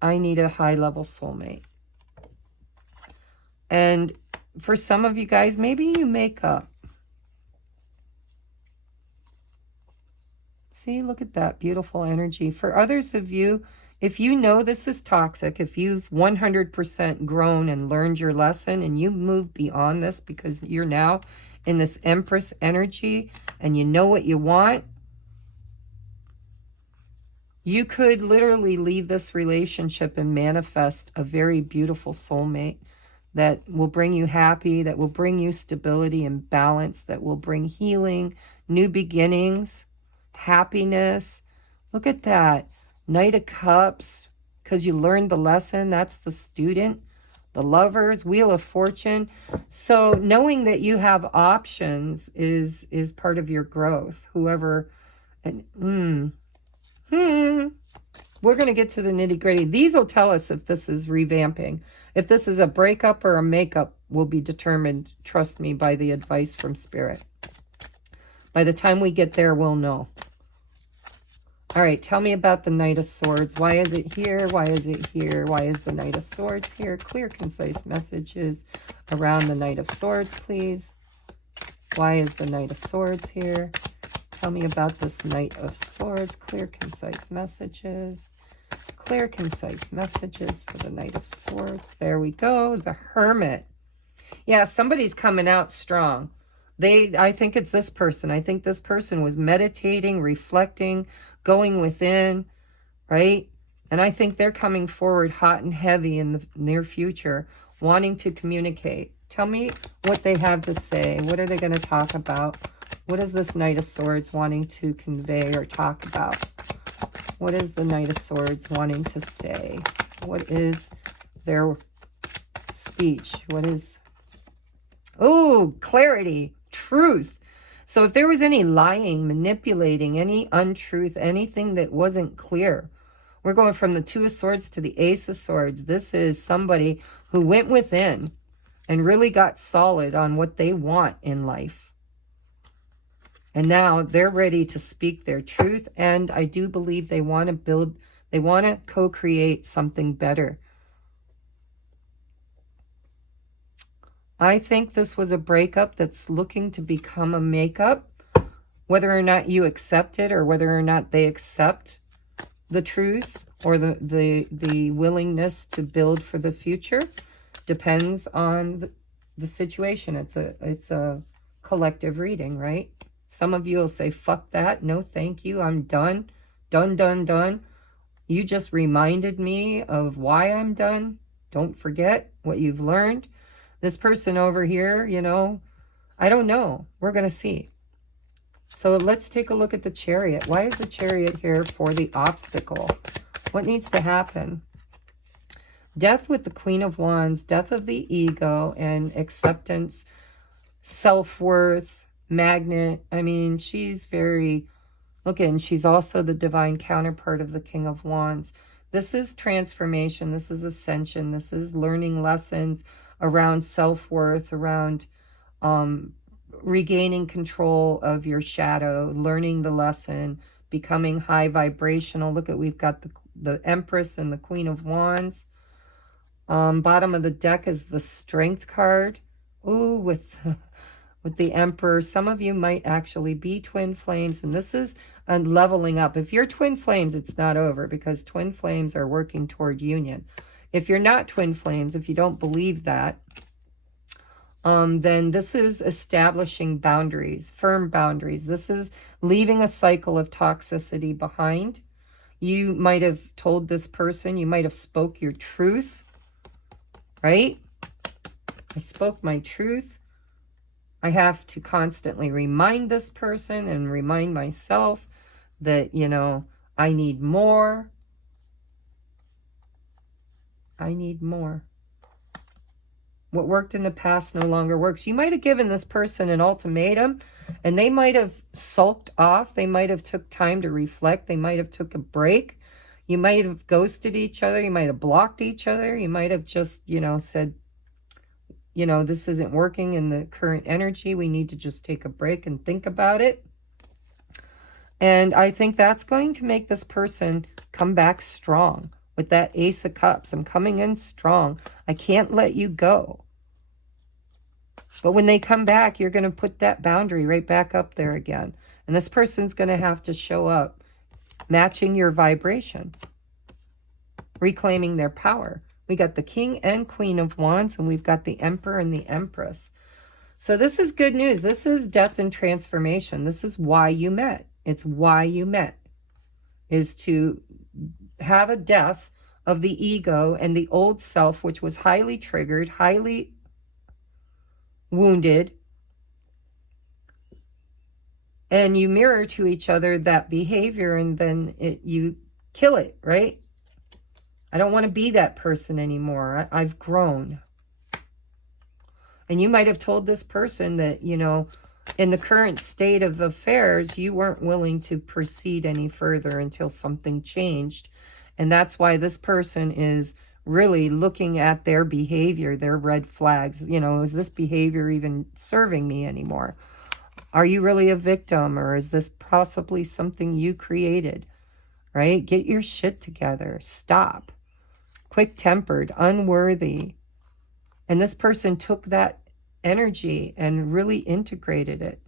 a high-level soulmate. And for some of you guys, maybe you make up. See, look at that beautiful energy. For others of you, if you know this is toxic, if you've 100% grown and learned your lesson and you move beyond this because you're now in this Empress energy and you know what you want, you could literally leave this relationship and manifest a very beautiful soulmate that will bring you happy, that will bring you stability and balance, that will bring healing, new beginnings, happiness. Look at that. Knight of Cups, because you learned the lesson. That's the student. The Lovers, Wheel of Fortune. So knowing that you have options is part of your growth. Whoever, and we're going to get to the nitty-gritty. These will tell us if this is revamping. If this is a breakup or a makeup will be determined, trust me, by the advice from Spirit. By the time we get there, we'll know. All right, tell me about the Knight of Swords. Why is it here? Why is it here? Why is the Knight of Swords here? Clear, concise messages around the Knight of Swords, please. Why is the Knight of Swords here? Tell me about this Knight of Swords. Clear, concise messages. Clear, concise messages for the Knight of Swords. There we go. The Hermit. Yeah, somebody's coming out strong. I think it's this person. I think this person was meditating, reflecting, going within, right? And I think they're coming forward hot and heavy in the near future, wanting to communicate. Tell me what they have to say. What are they going to talk about? What is this Knight of Swords wanting to convey or talk about? What is the Knight of Swords wanting to say? What is their speech? What is... Oh, clarity, truth. So if there was any lying, manipulating, any untruth, anything that wasn't clear, we're going from the Two of Swords to the Ace of Swords. This is somebody who went within and really got solid on what they want in life. And now they're ready to speak their truth. And I do believe they want to build, they want to co-create something better. I think this was a breakup that's looking to become a makeup. Whether or not you accept it or whether or not they accept the truth or the willingness to build for the future depends on the situation. It's a collective reading, right? Some of you will say, fuck that. No, thank you. I'm done. Done, done, done. You just reminded me of why I'm done. Don't forget what you've learned. This person over here, you know, I don't know. We're going to see. So let's take a look at the Chariot. Why is the Chariot here for the obstacle? What needs to happen? Death with the Queen of Wands, death of the ego and acceptance, self-worth, magnet. I mean, she's very, look, and she's also the divine counterpart of the King of Wands. This is transformation. This is ascension. This is learning lessons around self-worth, around regaining control of your shadow, learning the lesson, becoming high vibrational. Look at, we've got the Empress and the Queen of Wands. Bottom of the deck is the Strength card. Ooh, with the Emperor. Some of you might actually be twin flames, and this is a leveling up. If you're twin flames, it's not over, because twin flames are working toward union. If you're not twin flames, if you don't believe that, then this is establishing boundaries, firm boundaries. This is leaving a cycle of toxicity behind. You might have told this person, you might have spoke your truth, right? I spoke my truth. I have to constantly remind this person and remind myself that, you know, I need more. I need more. What worked in the past no longer works. You might have given this person an ultimatum, and they might have sulked off. They might have took time to reflect. They might have took a break. You might have ghosted each other. You might have blocked each other. You might have just, you know, said, you know, this isn't working in the current energy. We need to just take a break and think about it. And I think that's going to make this person come back strong. With that Ace of Cups, I'm coming in strong. I can't let you go. But when they come back, you're going to put that boundary right back up there again. And this person's going to have to show up matching your vibration, reclaiming their power. We got the King and Queen of Wands, and we've got the Emperor and the Empress. So this is good news. This is death and transformation. This is why you met. It's why you met, is to have a death of the ego and the old self, which was highly triggered, highly wounded. And you mirror to each other that behavior, and then you kill it, right? I don't want to be that person anymore. I've grown. And you might have told this person that, you know, in the current state of affairs, you weren't willing to proceed any further until something changed. And that's why this person is really looking at their behavior, their red flags. You know, is this behavior even serving me anymore? Are you really a victim, or is this possibly something you created, right? Get your shit together. Stop. Quick-tempered, unworthy. And this person took that energy and really integrated it.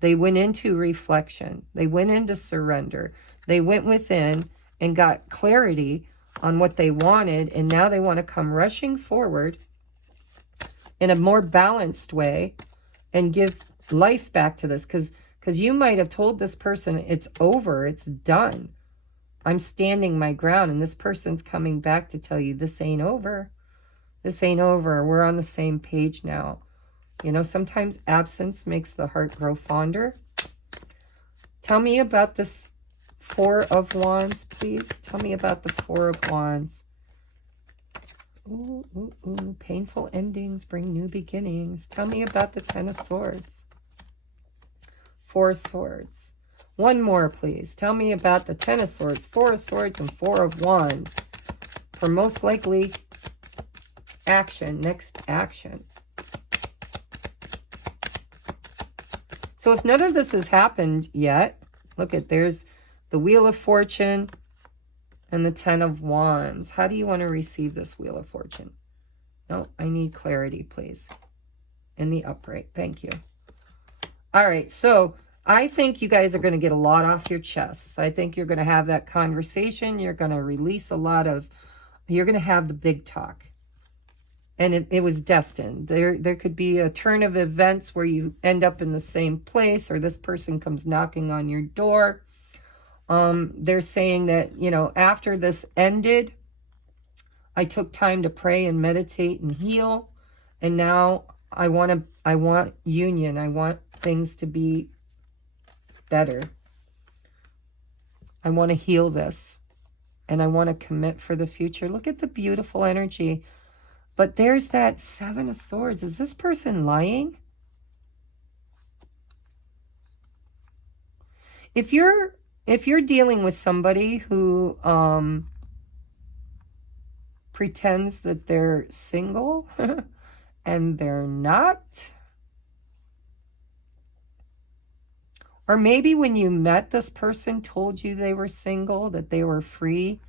They went into reflection. They went into surrender. They went within and got clarity on what they wanted, and now they want to come rushing forward in a more balanced way and give life back to this, because you might have told this person it's over, it's done, I'm standing my ground, and this person's coming back to tell you this ain't over. This ain't over. We're on the same page now. You know, sometimes absence makes the heart grow fonder. Tell me about this Four of Wands, please. Tell me about the Four of Wands. Ooh, ooh, ooh. Painful endings bring new beginnings. Tell me about the Ten of Swords. Four of Swords. One more, please. Tell me about the Ten of Swords, Four of Swords, and Four of Wands. For most likely action, next action. So if none of this has happened yet, look at, there's the Wheel of Fortune and the Ten of Wands. How do you want to receive this Wheel of Fortune? No, I need clarity, please. In the upright. Thank you. All right, so I think you guys are going to get a lot off your chests. I think you're going to have that conversation. You're going to release a lot of, you're going to have the big talk. And it was destined. There could be a turn of events where you end up in the same place, or this person comes knocking on your door. They're saying that, you know, after this ended, I took time to pray and meditate and heal. And now I want union. I want things to be better. I want to heal this. And I want to commit for the future. Look at the beautiful energy. But there's that Seven of Swords. Is this person lying? If you're dealing with somebody who pretends that they're single and they're not, or maybe when you met this person told you they were single, that they were free,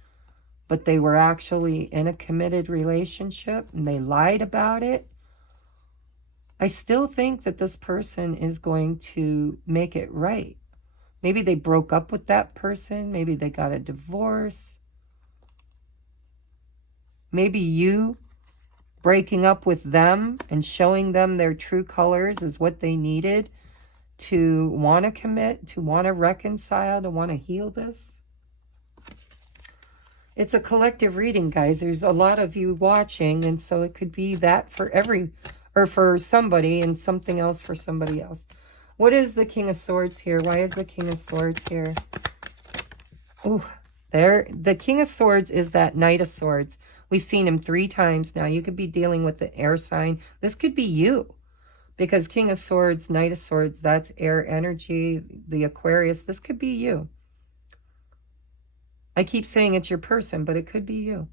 but they were actually in a committed relationship and they lied about it, I still think that this person is going to make it right. Maybe they broke up with that person. Maybe they got a divorce. Maybe you breaking up with them and showing them their true colors is what they needed to want to commit, to want to reconcile, to want to heal this. It's a collective reading, guys. There's a lot of you watching, and so it could be that for for somebody and something else for somebody else. What is the King of Swords here? Why is the King of Swords here? Oh, there. The King of Swords is that Knight of Swords. We've seen him 3 times now. You could be dealing with the air sign. This could be you. Because King of Swords, Knight of Swords, that's air energy, the Aquarius. This could be you. I keep saying it's your person, but it could be you.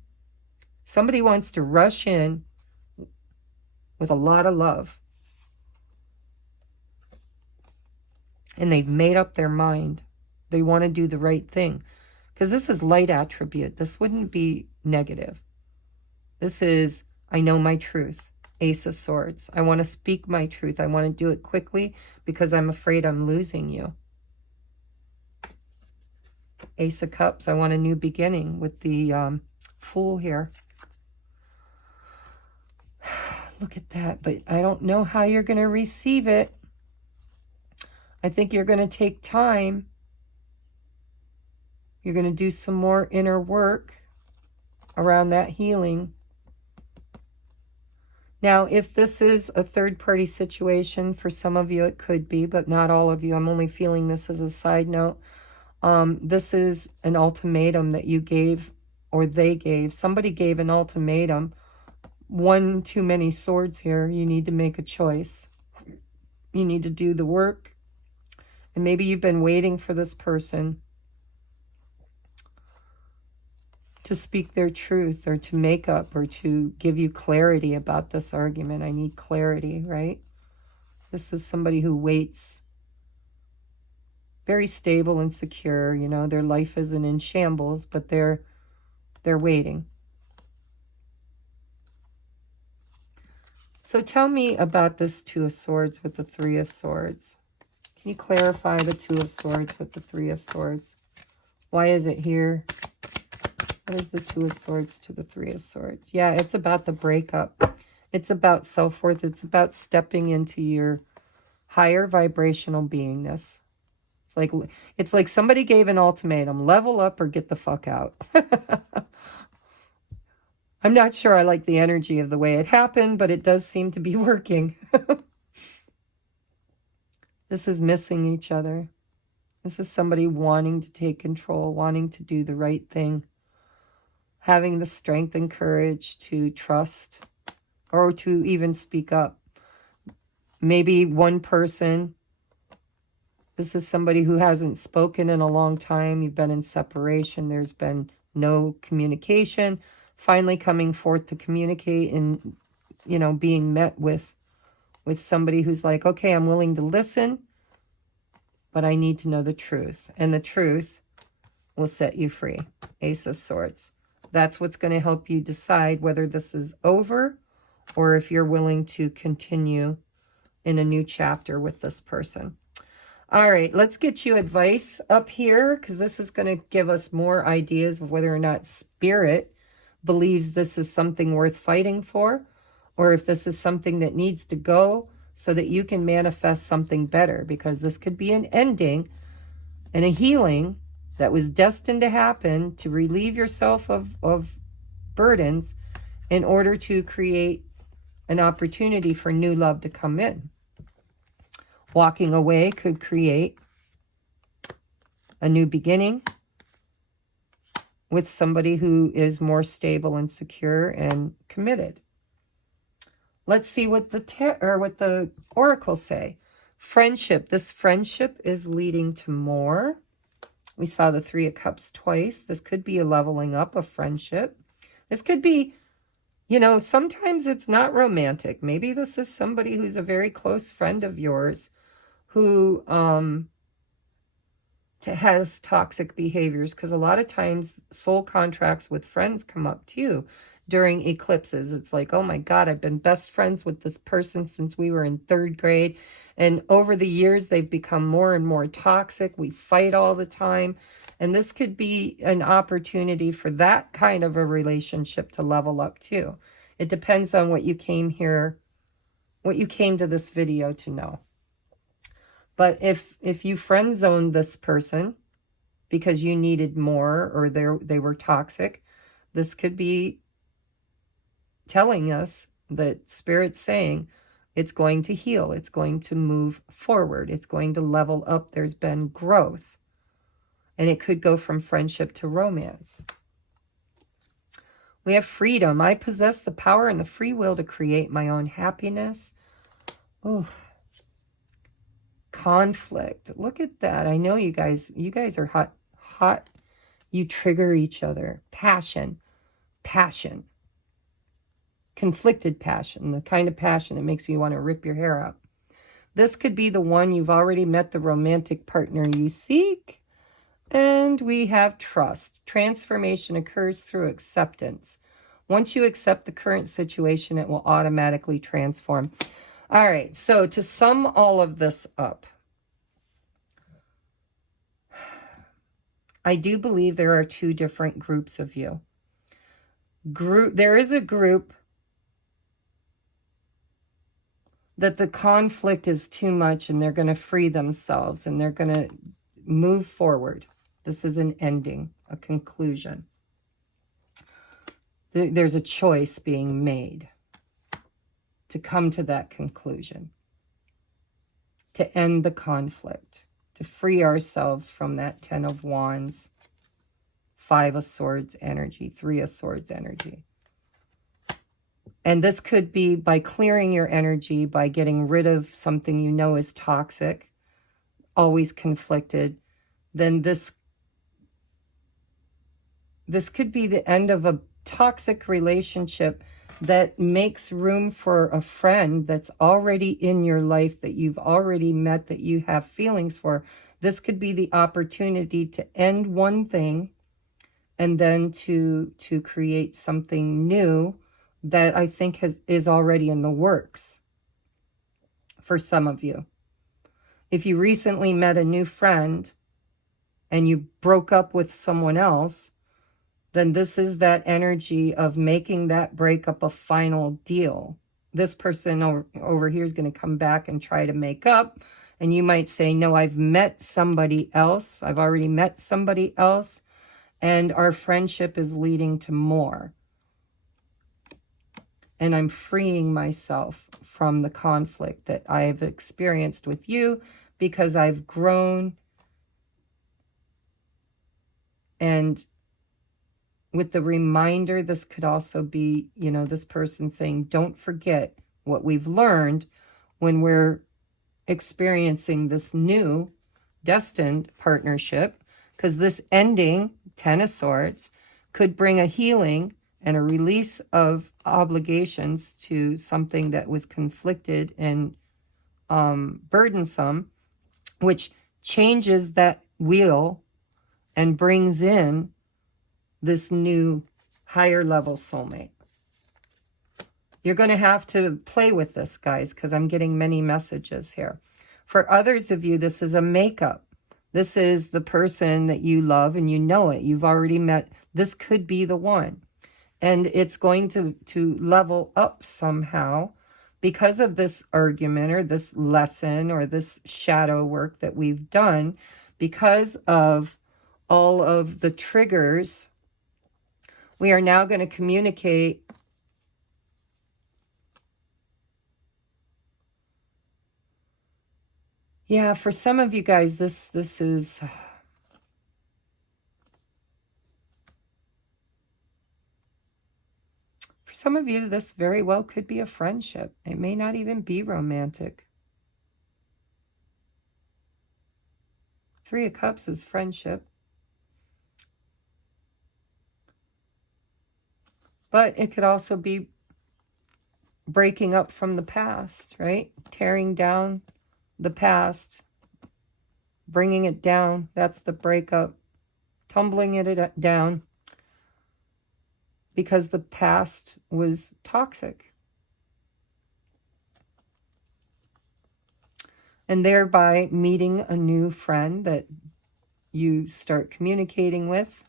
Somebody wants to rush in with a lot of love. And they've made up their mind. They want to do the right thing. Because this is light attribute. This wouldn't be negative. This is, I know my truth. Ace of Swords. I want to speak my truth. I want to do it quickly because I'm afraid I'm losing you. Ace of Cups. I want a new beginning with the Fool here. Look at that. But I don't know how you're going to receive it. I think you're going to take time. You're going to do some more inner work around that healing. Now, if this is a third-party situation, for some of you it could be, but not all of you. I'm only feeling this as a side note. This is an ultimatum that you gave, or they gave. Somebody gave an ultimatum. One too many swords here. You need to make a choice. You need to do the work. And maybe you've been waiting for this person to speak their truth or to make up or to give you clarity about this argument. I need clarity, right? This is somebody who waits. Very stable and secure. You know, their life isn't in shambles, but they're waiting. So tell me about this Two of Swords with the Three of Swords. Can you clarify the Two of Swords with the Three of Swords? Why is it here? What is the Two of Swords to the Three of Swords? Yeah, it's about the breakup. It's about self-worth. It's about stepping into your higher vibrational beingness. It's like somebody gave an ultimatum. Level up or get the fuck out. I'm not sure I like the energy of the way it happened, but it does seem to be working. This is missing each other. This is somebody wanting to take control, wanting to do the right thing. Having the strength and courage to trust or to even speak up. Maybe one person, this is somebody who hasn't spoken in a long time. You've been in separation. There's been no communication. Finally coming forth to communicate and, you know, being met with somebody who's like, okay, I'm willing to listen, but I need to know the truth. And the truth will set you free. Ace of Swords. That's what's going to help you decide whether this is over or if you're willing to continue in a new chapter with this person. All right, let's get you advice up here because this is going to give us more ideas of whether or not Spirit believes this is something worth fighting for or if this is something that needs to go so that you can manifest something better, because this could be an ending and a healing that was destined to happen to relieve yourself of burdens in order to create an opportunity for new love to come in. Walking away could create a new beginning with somebody who is more stable and secure and committed. Let's see what the oracles say. Friendship. This friendship is leading to more. We saw the Three of Cups twice. This could be a leveling up of friendship. This could be, you know, sometimes it's not romantic. Maybe this is somebody who's a very close friend of yours who has toxic behaviors, because a lot of times soul contracts with friends come up too during eclipses. It's like, oh my God, I've been best friends with this person since we were in 3rd grade. And over the years, they've become more and more toxic. We fight all the time. And this could be an opportunity for that kind of a relationship to level up too. It depends on what you came here, what you came to this video to know. But if you friend zoned this person because you needed more, or they were toxic, this could be telling us that Spirit's saying it's going to heal, it's going to move forward, it's going to level up. There's been growth, and it could go from friendship to romance. We have freedom. I possess the power and the free will to create my own happiness. Oh, conflict. Look at that. I know you guys are hot. You trigger each other. Passion. Conflicted passion, the kind of passion that makes you want to rip your hair out. This could be the one. You've already met the romantic partner you seek. And we have trust. Transformation occurs through acceptance. Once you accept the current situation, it will automatically transform. All right, so to sum all of this up, I do believe there are 2 different groups of you. There is a group that the conflict is too much and they're going to free themselves and they're going to move forward. This is an ending, a conclusion. There's a choice being made to come to that conclusion, to end the conflict, to free ourselves from that 10 of Wands, 5 of Swords energy, 3 of Swords energy. And this could be by clearing your energy, by getting rid of something you know is toxic, always conflicted. Then this could be the end of a toxic relationship that makes room for a friend that's already in your life, that you've already met, that you have feelings for. This could be the opportunity to end one thing and then to create something new that I think is already in the works for some of you. If you recently met a new friend and you broke up with someone else, then this is that energy of making that breakup a final deal. This person over here is going to come back and try to make up. And you might say, no, I've met somebody else. I've already met somebody else. And our friendship is leading to more. And I'm freeing myself from the conflict that I've experienced with you because I've grown. And with the reminder, this could also be, you know, this person saying, don't forget what we've learned when we're experiencing this new destined partnership, because this ending, 10 of Swords, could bring a healing and a release of obligations to something that was conflicted and burdensome, which changes that wheel and brings in this new higher level soulmate. You're going to have to play with this, guys, because I'm getting many messages here. For others of you, this is a makeup. This is the person that you love and you know it. You've already met. This could be the one. And it's going to level up somehow because of this argument or this lesson or this shadow work that we've done, because of all of the triggers. We are now going to communicate Yeah, for some of you guys, this is... For some of you, this very well could be a friendship. It may not even be romantic. Three of Cups is friendship. But it could also be breaking up from the past, right? Tearing down the past, bringing it down. That's the breakup. Tumbling it down because the past was toxic. And thereby meeting a new friend that you start communicating with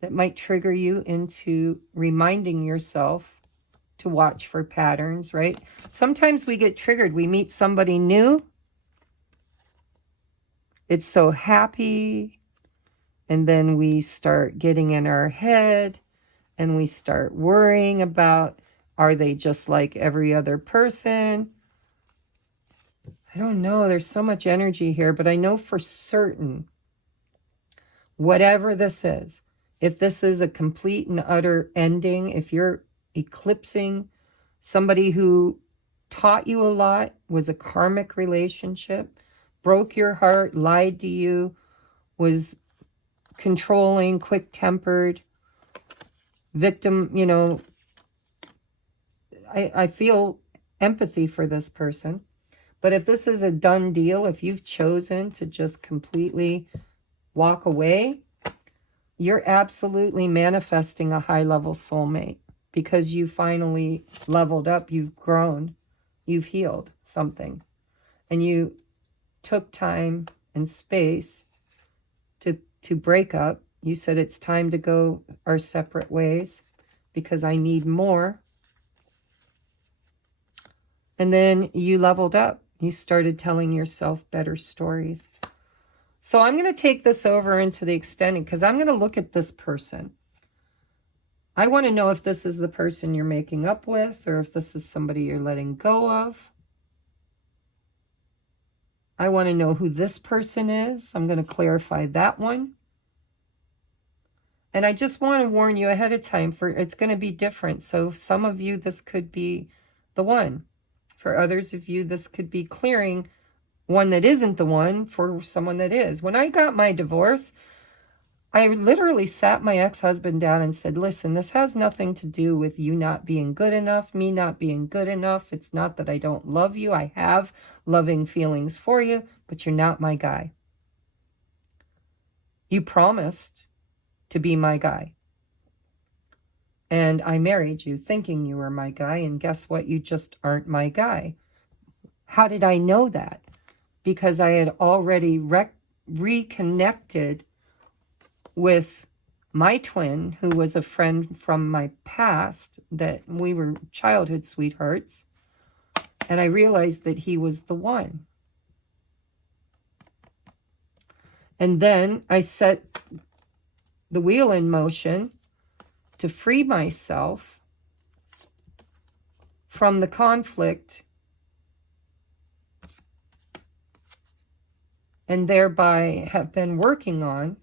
that might trigger you into reminding yourself to watch for patterns, right? Sometimes we get triggered. We meet somebody new. It's so happy. And then we start getting in our head and we start worrying about, are they just like every other person? I don't know. There's so much energy here, but I know for certain, whatever this is, if this is a complete and utter ending, if you're eclipsing somebody who taught you a lot, was a karmic relationship, broke your heart, lied to you, was controlling, quick-tempered, victim, you know, I feel empathy for this person. But if this is a done deal, if you've chosen to just completely walk away, you're absolutely manifesting a high-level soulmate because you finally leveled up, you've grown, you've healed something. And you took time and space to break up. You said it's time to go our separate ways because I need more. And then you leveled up. You started telling yourself better stories. So I'm going to take this over into the extended because I'm going to look at this person. I want to know if this is the person you're making up with or if this is somebody you're letting go of. I want to know who this person is. I'm going to clarify that one. And I just want to warn you ahead of time, for it's going to be different. So some of you, this could be the one. For others of you, this could be clearing one that isn't the one for someone that is. When I got my divorce, I literally sat my ex-husband down and said, listen, this has nothing to do with you not being good enough, me not being good enough. It's not that I don't love you. I have loving feelings for you, but you're not my guy. You promised to be my guy. And I married you thinking you were my guy, and guess what? You just aren't my guy. How did I know that? Because I had already reconnected with my twin, who was a friend from my past, that we were childhood sweethearts, and I realized that he was the one. And then I set the wheel in motion to free myself from the conflict and thereby have been working on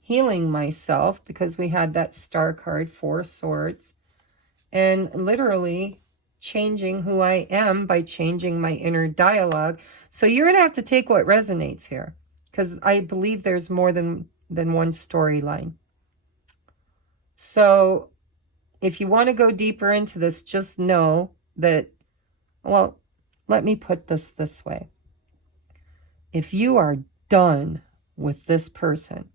healing myself, because we had that star card, Four of Swords, and literally changing who I am by changing my inner dialogue. So you're going to have to take what resonates here, because I believe there's more than one storyline. So if you want to go deeper into this, just know that, well, let me put this way. If you are done with this person,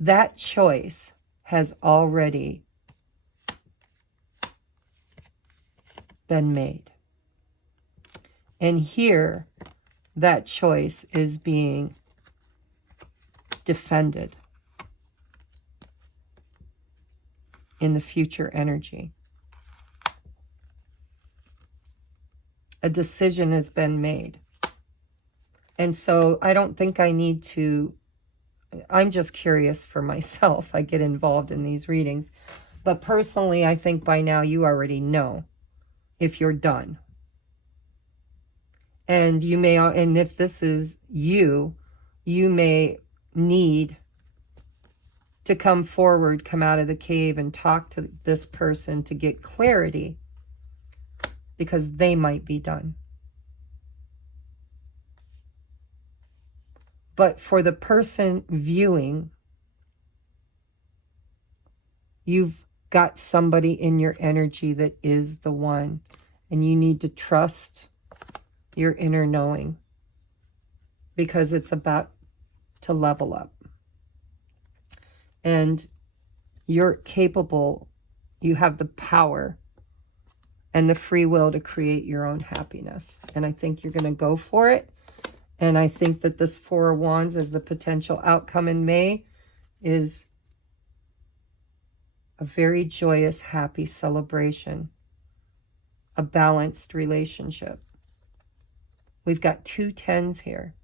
that choice has already been made. And here, that choice is being defended in the future energy. A decision has been made. And so I don't think I need to, I'm just curious for myself. I get involved in these readings. But personally, I think by now you already know if you're done. And you may, and if this is you, you may need to come forward, come out of the cave and talk to this person to get clarity, because they might be done. But for the person viewing, you've got somebody in your energy that is the one, and you need to trust your inner knowing, because it's about to level up. And you're capable, you have the power and the free will to create your own happiness. And I think you're going to go for it. And I think that this Four of Wands as the potential outcome in May is a very joyous, happy celebration, a balanced relationship. We've got 2 tens here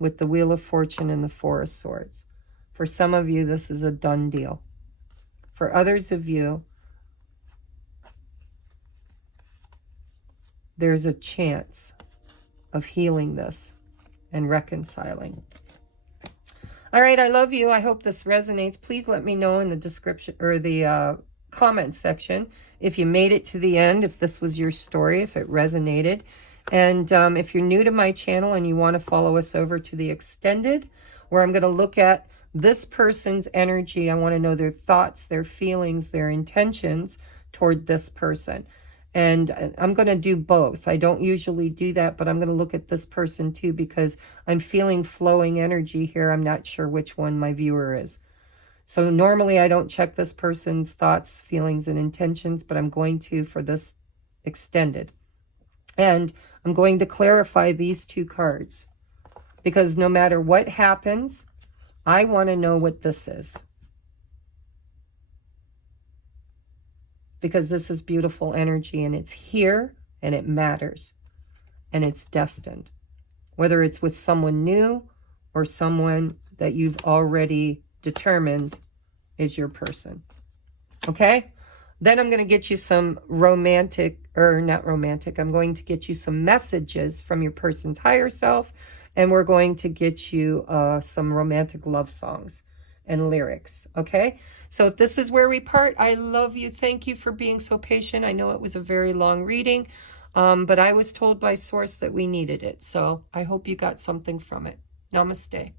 with the Wheel of Fortune and the Four of Swords. For some of you, this is a done deal. For others of you, there's a chance of healing this and reconciling. All right, I love you. I hope this resonates. Please let me know in the description or the comment section if you made it to the end, if this was your story, if it resonated. And if you're new to my channel and you want to follow us over to the extended, where I'm going to look at this person's energy. I want to know their thoughts, their feelings, their intentions toward this person. And I'm going to do both. I don't usually do that, but I'm going to look at this person too, because I'm feeling flowing energy here. I'm not sure which one my viewer is. So normally I don't check this person's thoughts, feelings, and intentions, but I'm going to for this extended. And I'm going to clarify these 2 cards, because no matter what happens, I want to know what this is. Because this is beautiful energy, and it's here, and it matters, and it's destined. Whether it's with someone new or someone that you've already determined is your person. Okay? Then I'm going to get you some romantic, or not romantic, I'm going to get you some messages from your person's higher self, and we're going to get you some romantic love songs and lyrics, okay? So if this is where we part, I love you. Thank you for being so patient. I know it was a very long reading, but I was told by Source that we needed it. So I hope you got something from it. Namaste.